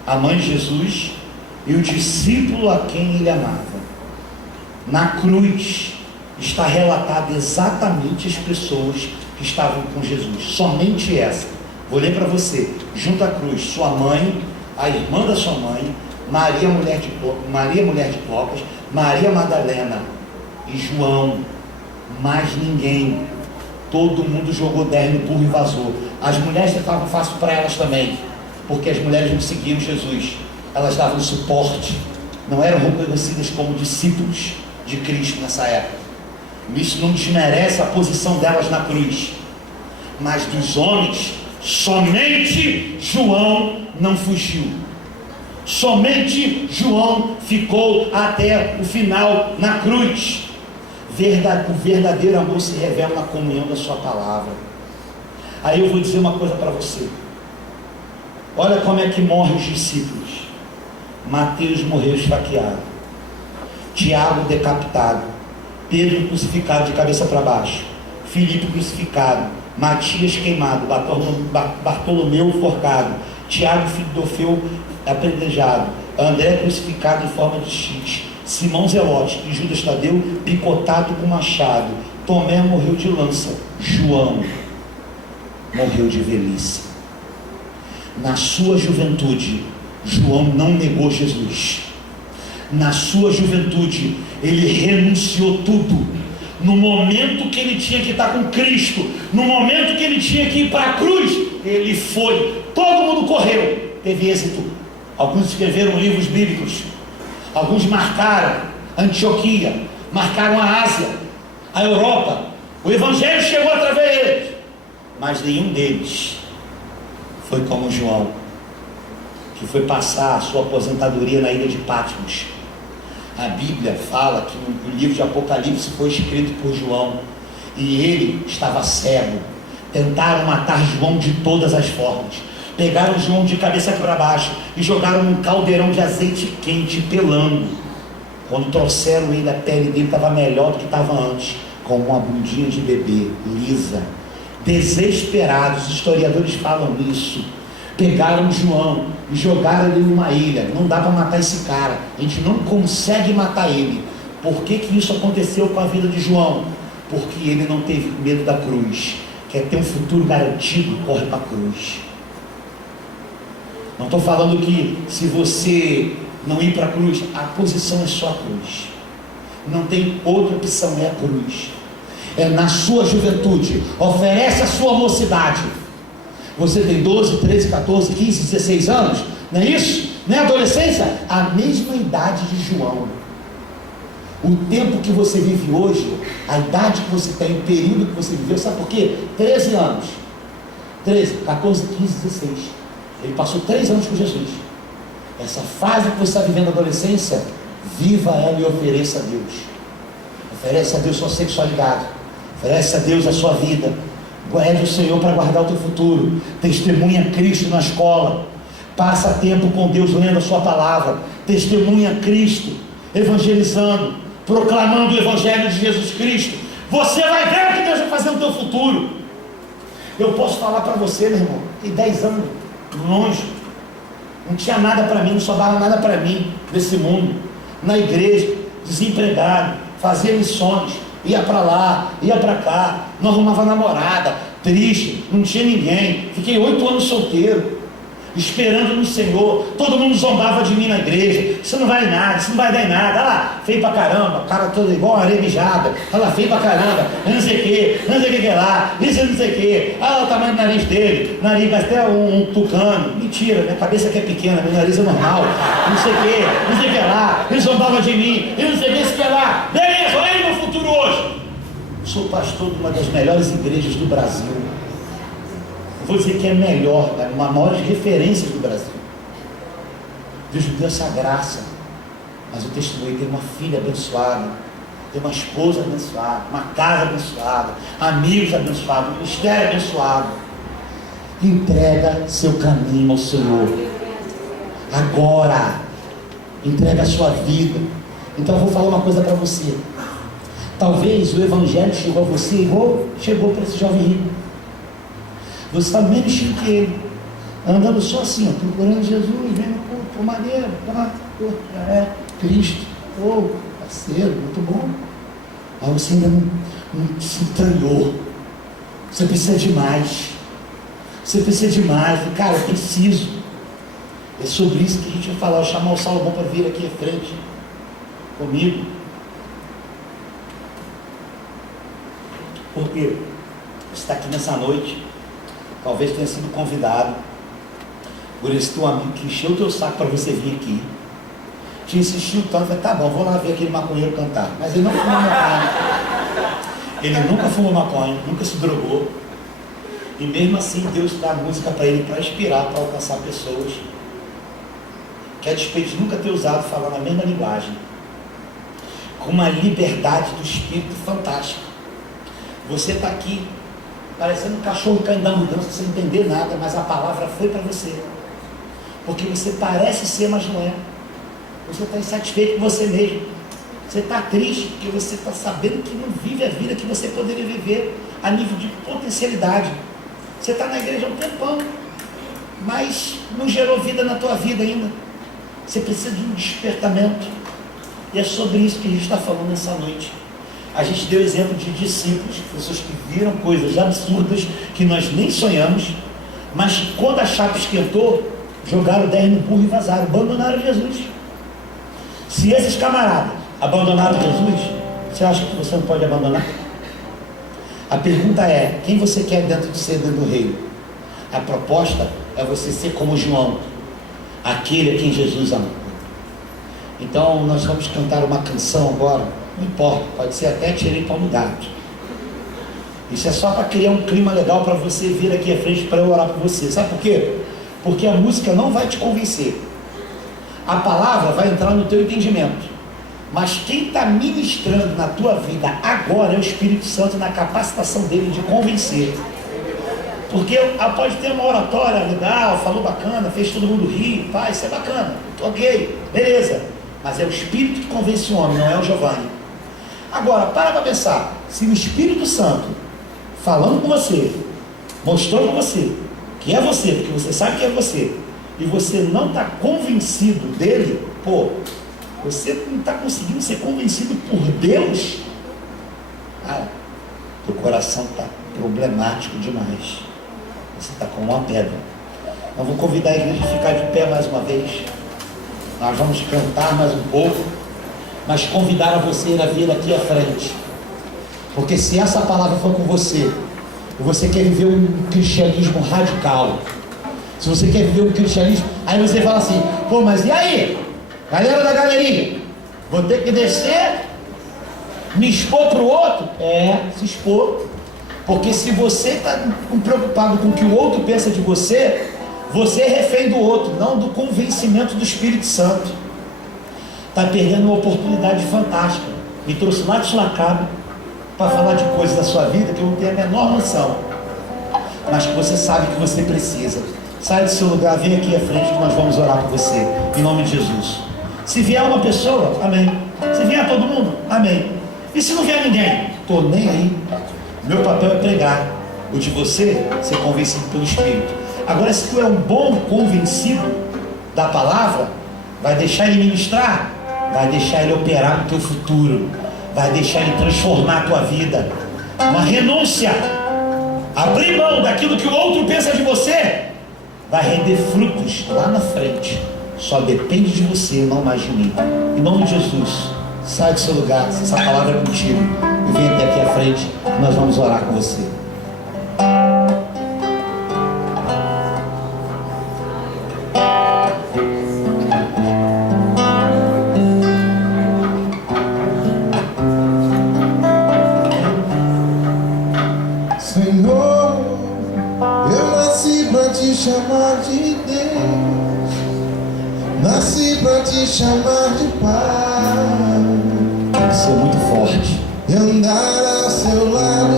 a mãe de Jesus e o discípulo a quem ele amava. Na cruz está relatado exatamente as pessoas que estavam com Jesus, somente essa. Vou ler para você. Junto à cruz, sua mãe, a irmã da sua mãe, Maria mulher de Clopas, Maria Madalena e João. Mais ninguém. Todo mundo jogou 10 no burro e vazou. As mulheres estavam fácil para elas também, porque as mulheres não seguiam Jesus. Elas davam suporte, não eram reconhecidas como discípulos de Cristo nessa época. Isso não desmerece a posição delas na cruz. Mas dos homens, somente João não fugiu. Somente João ficou até o final na cruz. O verdadeiro amor se revela na comunhão da sua palavra. Aí eu vou dizer uma coisa para você. Olha como é que morrem os discípulos. Mateus morreu esfaqueado, Tiago decapitado, Pedro crucificado de cabeça para baixo, Filipe crucificado, Matias queimado, Bartolomeu enforcado, Tiago filho de Alfeu apedrejado, André crucificado em forma de X, Simão Zelote e Judas Tadeu picotado com machado, Tomé morreu de lança, João morreu de velhice. Na sua juventude João não negou Jesus. Na sua juventude, ele renunciou tudo. No momento que ele tinha que estar com Cristo, no momento que ele tinha que ir para a cruz, ele foi. Todo mundo correu, teve êxito. Alguns escreveram livros bíblicos, alguns marcaram Antioquia, marcaram a Ásia, a Europa. O Evangelho chegou através deles, mas nenhum deles foi como João, que foi passar a sua aposentadoria na ilha de Patmos. A Bíblia fala que o livro de Apocalipse foi escrito por João, e ele estava cego. Tentaram matar João de todas as formas. Pegaram João de cabeça para baixo e jogaram num caldeirão de azeite quente, pelando. Quando trouxeram ele, a pele dele estava melhor do que estava antes, com uma bundinha de bebê, lisa. Desesperados, os historiadores falam isso. Pegaram João e jogaram ele numa ilha. Não dá para matar esse cara, a gente não consegue matar ele. Por que que isso aconteceu com a vida de João? Porque ele não teve medo da cruz. Quer ter um futuro garantido, corre para a cruz. Não estou falando que se você não ir para a cruz, a posição é só a cruz. Não tem outra opção, é a cruz. É na sua juventude, oferece a sua mocidade. Você tem 12, 13, 14, 15, 16 anos, não é isso? Não é adolescência? A mesma idade de João. O tempo que você vive hoje, a idade que você tem, o período que você viveu, sabe por quê? 13 anos. 13, 14, 15, 16. Ele passou 3 anos com Jesus. Essa fase que você está vivendo a adolescência, viva ela e ofereça a Deus. Oferece a Deus sua sexualidade. Oferece a Deus a sua vida. Guarde o Senhor para guardar o teu futuro. Testemunha Cristo na escola. Passa tempo com Deus lendo a sua palavra. Testemunha Cristo, evangelizando, proclamando o Evangelho de Jesus Cristo. Você vai ver o que Deus vai fazer no teu futuro. Eu posso falar para você, meu irmão, tem 10 anos longe, não tinha nada para mim, não sobrava nada para mim desse mundo. Na igreja, desempregado, fazia missões, ia para lá, ia para cá, não arrumava namorada, triste, não tinha ninguém. Fiquei 8 anos solteiro, esperando no Senhor. Todo mundo zombava de mim na igreja. Isso não vale nada, isso não vai dar em nada. Olha lá, feio pra caramba, cara todo igual uma areia mijada. Olha lá, feio pra caramba, não sei o que, não sei o que é lá, isso não sei o que. Olha o tamanho do nariz dele, nariz vai até um tucano. Mentira, minha cabeça aqui é pequena, meu nariz é normal. Não sei o que, não sei o que é lá, ele zombava de mim, ele não sei o que, isso que é lá. Beleza, olha aí meu futuro hoje. Sou pastor de uma das melhores igrejas do Brasil. Vou dizer que é melhor, é uma maior referência do Brasil. Deus me deu essa graça, mas eu testemunhei ter uma filha abençoada, ter uma esposa abençoada, uma casa abençoada, amigos abençoados, um ministério abençoado. Entrega seu caminho ao Senhor agora, entrega a sua vida. Então eu vou falar uma coisa para você. Talvez o Evangelho chegou a você igual chegou para esse jovem rico. Você está menos chique que ele, andando só assim, ó, procurando Jesus, vendo, pô, maneiro, tá, pô, já é Cristo, pô, parceiro, muito bom. Mas você ainda não se entranhou. Você precisa de mais. Você precisa de mais. Cara, eu preciso. É sobre isso que a gente vai falar. Eu vou chamar o Salomão para vir aqui à frente comigo. Porque você está aqui nessa noite. Talvez tenha sido convidado por esse teu amigo que encheu o teu saco para você vir aqui. Te insistiu tanto, falei, tá bom, vou lá ver aquele maconheiro cantar. Mas ele não fumou maconha. Ele nunca fumou maconha, nunca se drogou. E mesmo assim Deus dá música para ele para inspirar, para alcançar pessoas. Que a despeito de nunca ter usado falar na mesma linguagem. Com uma liberdade do espírito fantástica. Você está aqui parecendo um cachorro caindo da mudança, sem entender nada, mas a palavra foi para você. Porque você parece ser, mas não é. Você está insatisfeito com você mesmo. Você está triste porque você está sabendo que não vive a vida que você poderia viver a nível de potencialidade. Você está na igreja há um tempão, mas não gerou vida na tua vida ainda. Você precisa de um despertamento. E é sobre isso que a gente está falando nessa noite. A gente deu exemplo de discípulos, pessoas que viram coisas absurdas que nós nem sonhamos, mas quando a chapa esquentou, jogaram 10 no burro e vazaram, abandonaram Jesus. Se esses camaradas abandonaram Jesus, você acha que você não pode abandonar? A pergunta é, quem você quer dentro do reino? A proposta é você ser como João, aquele a quem Jesus ama. Então nós vamos cantar uma canção agora, não importa, pode ser até Tirei Pão no Gato. Isso é só para criar um clima legal para você vir aqui à frente para eu orar por você. Sabe por quê? Porque a música não vai te convencer. A palavra vai entrar no teu entendimento. Mas quem está ministrando na tua vida agora é o Espírito Santo, na capacitação dele de convencer. Porque pode ter uma oratória legal, falou bacana, fez todo mundo rir, pai, isso é bacana, ok, beleza. Mas é o Espírito que convence o homem, não é o Giovanni. Agora, para pensar, se o Espírito Santo, falando com você, mostrou para você, que é você, porque você sabe que é você, e você não está convencido dele, você não está conseguindo ser convencido por Deus, teu coração está problemático demais, você está com uma pedra. Eu vou convidar a igreja a ficar de pé mais uma vez, nós vamos cantar mais um pouco, mas convidar a você a vir aqui à frente, porque se essa palavra for com você, e você quer viver um cristianismo radical, se você quer viver um cristianismo, aí você fala assim, mas e aí? Galera da galeria, vou ter que descer, me expor para o outro? Se expor, porque se você está preocupado com o que o outro pensa de você, você é refém do outro, não do convencimento do Espírito Santo. Está perdendo uma oportunidade fantástica. Me trouxe lá de Sulacaba para falar de coisas da sua vida que eu não tenho a menor noção, mas que você sabe que você precisa. Sai do seu lugar, vem aqui à frente que nós vamos orar por você, em nome de Jesus. Se vier uma pessoa, amém. Se vier todo mundo, amém. E se não vier ninguém, estou nem aí. Meu papel é pregar. O de você, ser convencido pelo Espírito. Agora, se tu é um bom convencido da palavra, vai deixar ele ministrar, vai deixar ele operar no teu futuro, vai deixar ele transformar a tua vida. Uma renúncia, abrir mão daquilo que o outro pensa de você, vai render frutos lá na frente. Só depende de você, não mais de mim. Em nome de Jesus, sai do seu lugar, se essa palavra é contigo, e vem até aqui à frente, nós vamos orar com você. Senhor, eu nasci para te chamar de Deus, nasci para te chamar de Pai, Ser muito forte, e andar ao seu lado.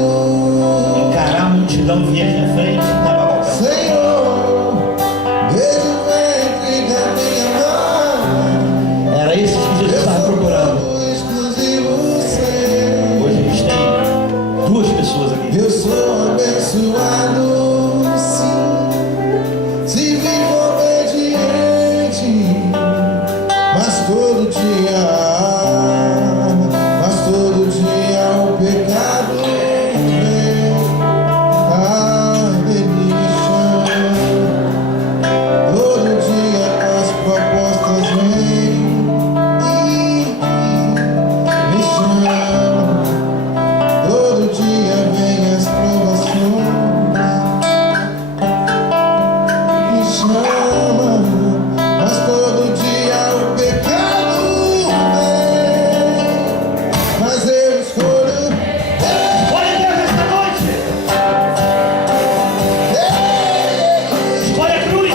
encarar a multidão, vir aqui à frente, na babocão. Senhor, vejo o ventre da minha mãe. Era isso que Jesus estava procurando. Sou exclusivo seu. Hoje a gente tem 2 pessoas aqui. Eu sou abençoado, sim, se vivo obediente, mas todo dia o pecado vem, ele me chama, todo dia as propostas vêm e me chamam, todo dia vem as provações, me chama, mas todo dia o pecado vem, mas eu escolho Escolhe Deus esta noite. Escolhe a cruz.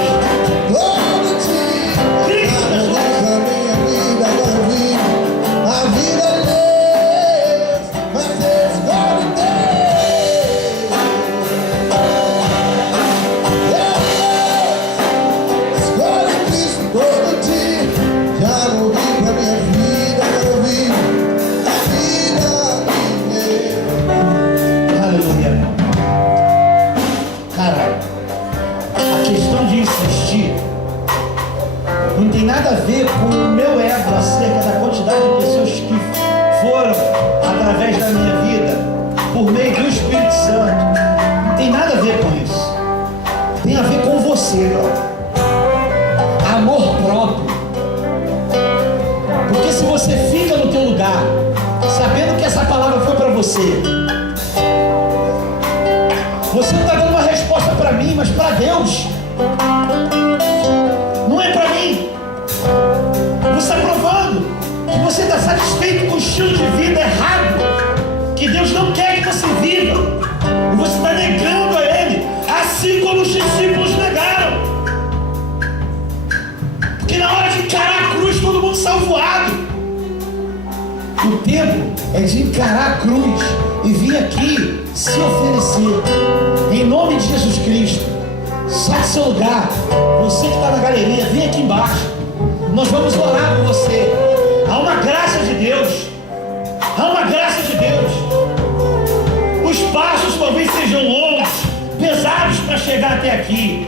todo dia, na luz da minha vida, agora eu vivo a vida de Deus, mas eu escolho Deus, escolho Cristo todo dia, já não vivo a minha vida, agora eu vivo a vida de Deus. Aleluia. Cara, a questão de insistir não tem nada a ver com o meu ego acerca da quantidade de pessoas que foram através da minha vida por meio do Espírito Santo. Não tem nada a ver com isso. Tem a ver com você, brother. se você fica no teu lugar, sabendo que essa palavra foi para você, você não está dando uma resposta para mim, mas para Deus. Não é para mim. Você está provando que você está satisfeito com o estilo de vida errado, que Deus não quer que você viva, e você está negando a Ele, assim como os discípulos negaram. Porque na hora de encarar a cruz, todo mundo saiu voado. O tempo é de encarar a cruz e vir aqui se oferecer em nome de Jesus Cristo. Sai do seu lugar. Você que está na galeria, vem aqui embaixo. Nós vamos orar por você. Há uma graça de Deus. Há uma graça de Deus. Os passos talvez sejam longos, pesados para chegar até aqui,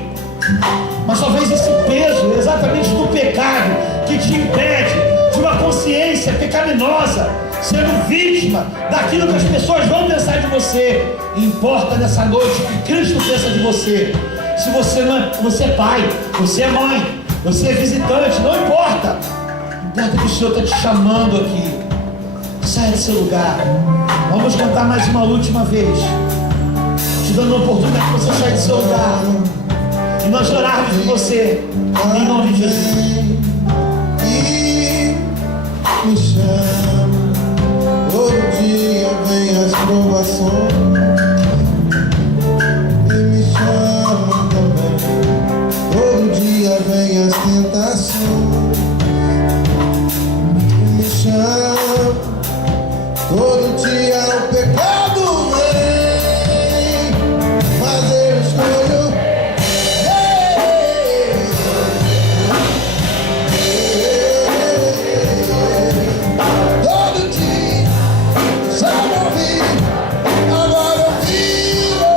mas talvez esse peso exatamente do pecado que te impede de uma consciência pecaminosa, sendo vítima daquilo que as pessoas vão pensar de você. Importa nessa noite o que Cristo pensa de você. Se você você é pai, você é mãe, você é visitante, não importa. Importa que o Senhor está te chamando aqui. Saia do seu lugar. Vamos cantar mais uma última vez, te dando uma oportunidade para você sair do seu lugar e nós orarmos por você em nome de Jesus. E me chama, todo dia vem as provações, e me chama também, todo dia vem as tentações, e me chama, todo dia o pecado vem, mas eu escolho. Todo dia, sabe ouvir, agora eu vivo,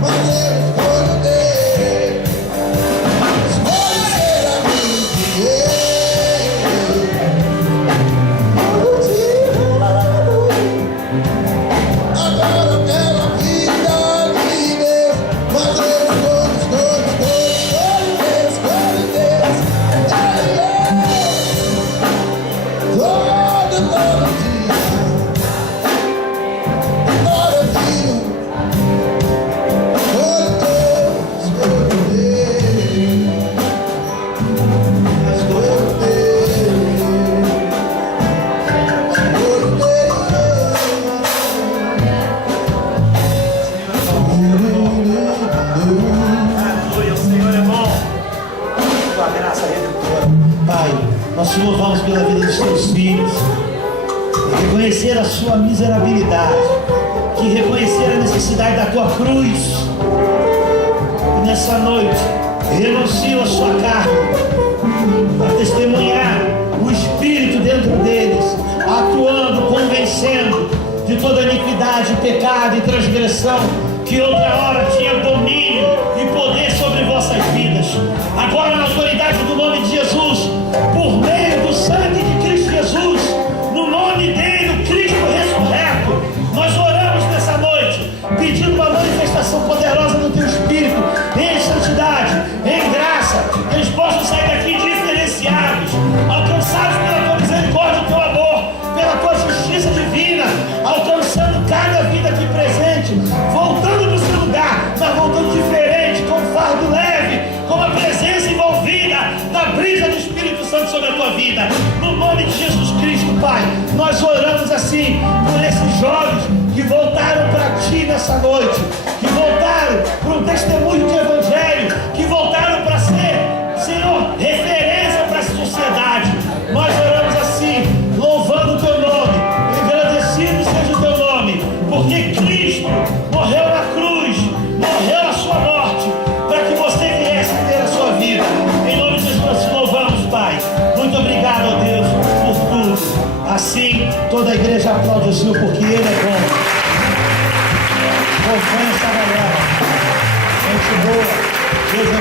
mas eu escolho Deus, escolho ser amigo de Ele. Todo dia, agora eu quero a vida de Deus, mas eu escolho Deus, escolho Deus. Todo dia, agora eu vivo, escolho Deus, escolho Aleluia, o Senhor é bom. Tua graça redentora. Pai, nós te louvamos pela vida dos teus filhos, e reconhecer a sua miserabilidade, que reconhecer a necessidade da tua cruz, e nessa noite renunciam a sua carne para testemunhar o Espírito dentro deles, atuando, convencendo de toda iniquidade, pecado e transgressão que outra hora tinha domínio e poder sobre vossas vidas. Agora, na autoridade do nome de Jesus, por meio do sangue de Cristo Jesus, no nome dele, o Cristo ressurreto, nós oramos nessa noite, pedindo uma manifestação poderosa do teu Espírito, em santidade, em graça, que eles possam sair daqui diferenciados, alcançados pela tua misericórdia e teu amor, pela tua justiça divina, alcançando cada vida aqui presente, voltando no seu lugar, mas voltando diferente, com um fardo leve, com a presença envolvida da brisa do Espírito Santo sobre a tua vida. No nome de Jesus Cristo, Pai, nós oramos assim por esses jovens que voltaram para ti nessa noite, que voltaram para um testemunho de evangelho, que voltaram para ser, Senhor, referência para a sociedade. Nós oramos assim, louvando o teu nome, agradecido seja o teu nome, porque Cristo morreu na cruz, morreu a sua morte, para que você viesse ter a sua vida. Em nome de Jesus nós te louvamos, Pai. Muito obrigado, ó Deus, por tudo. Assim, toda a igreja aplaude o Senhor, porque Ele é bom. Acompanha essa galera. Gente boa. Deus é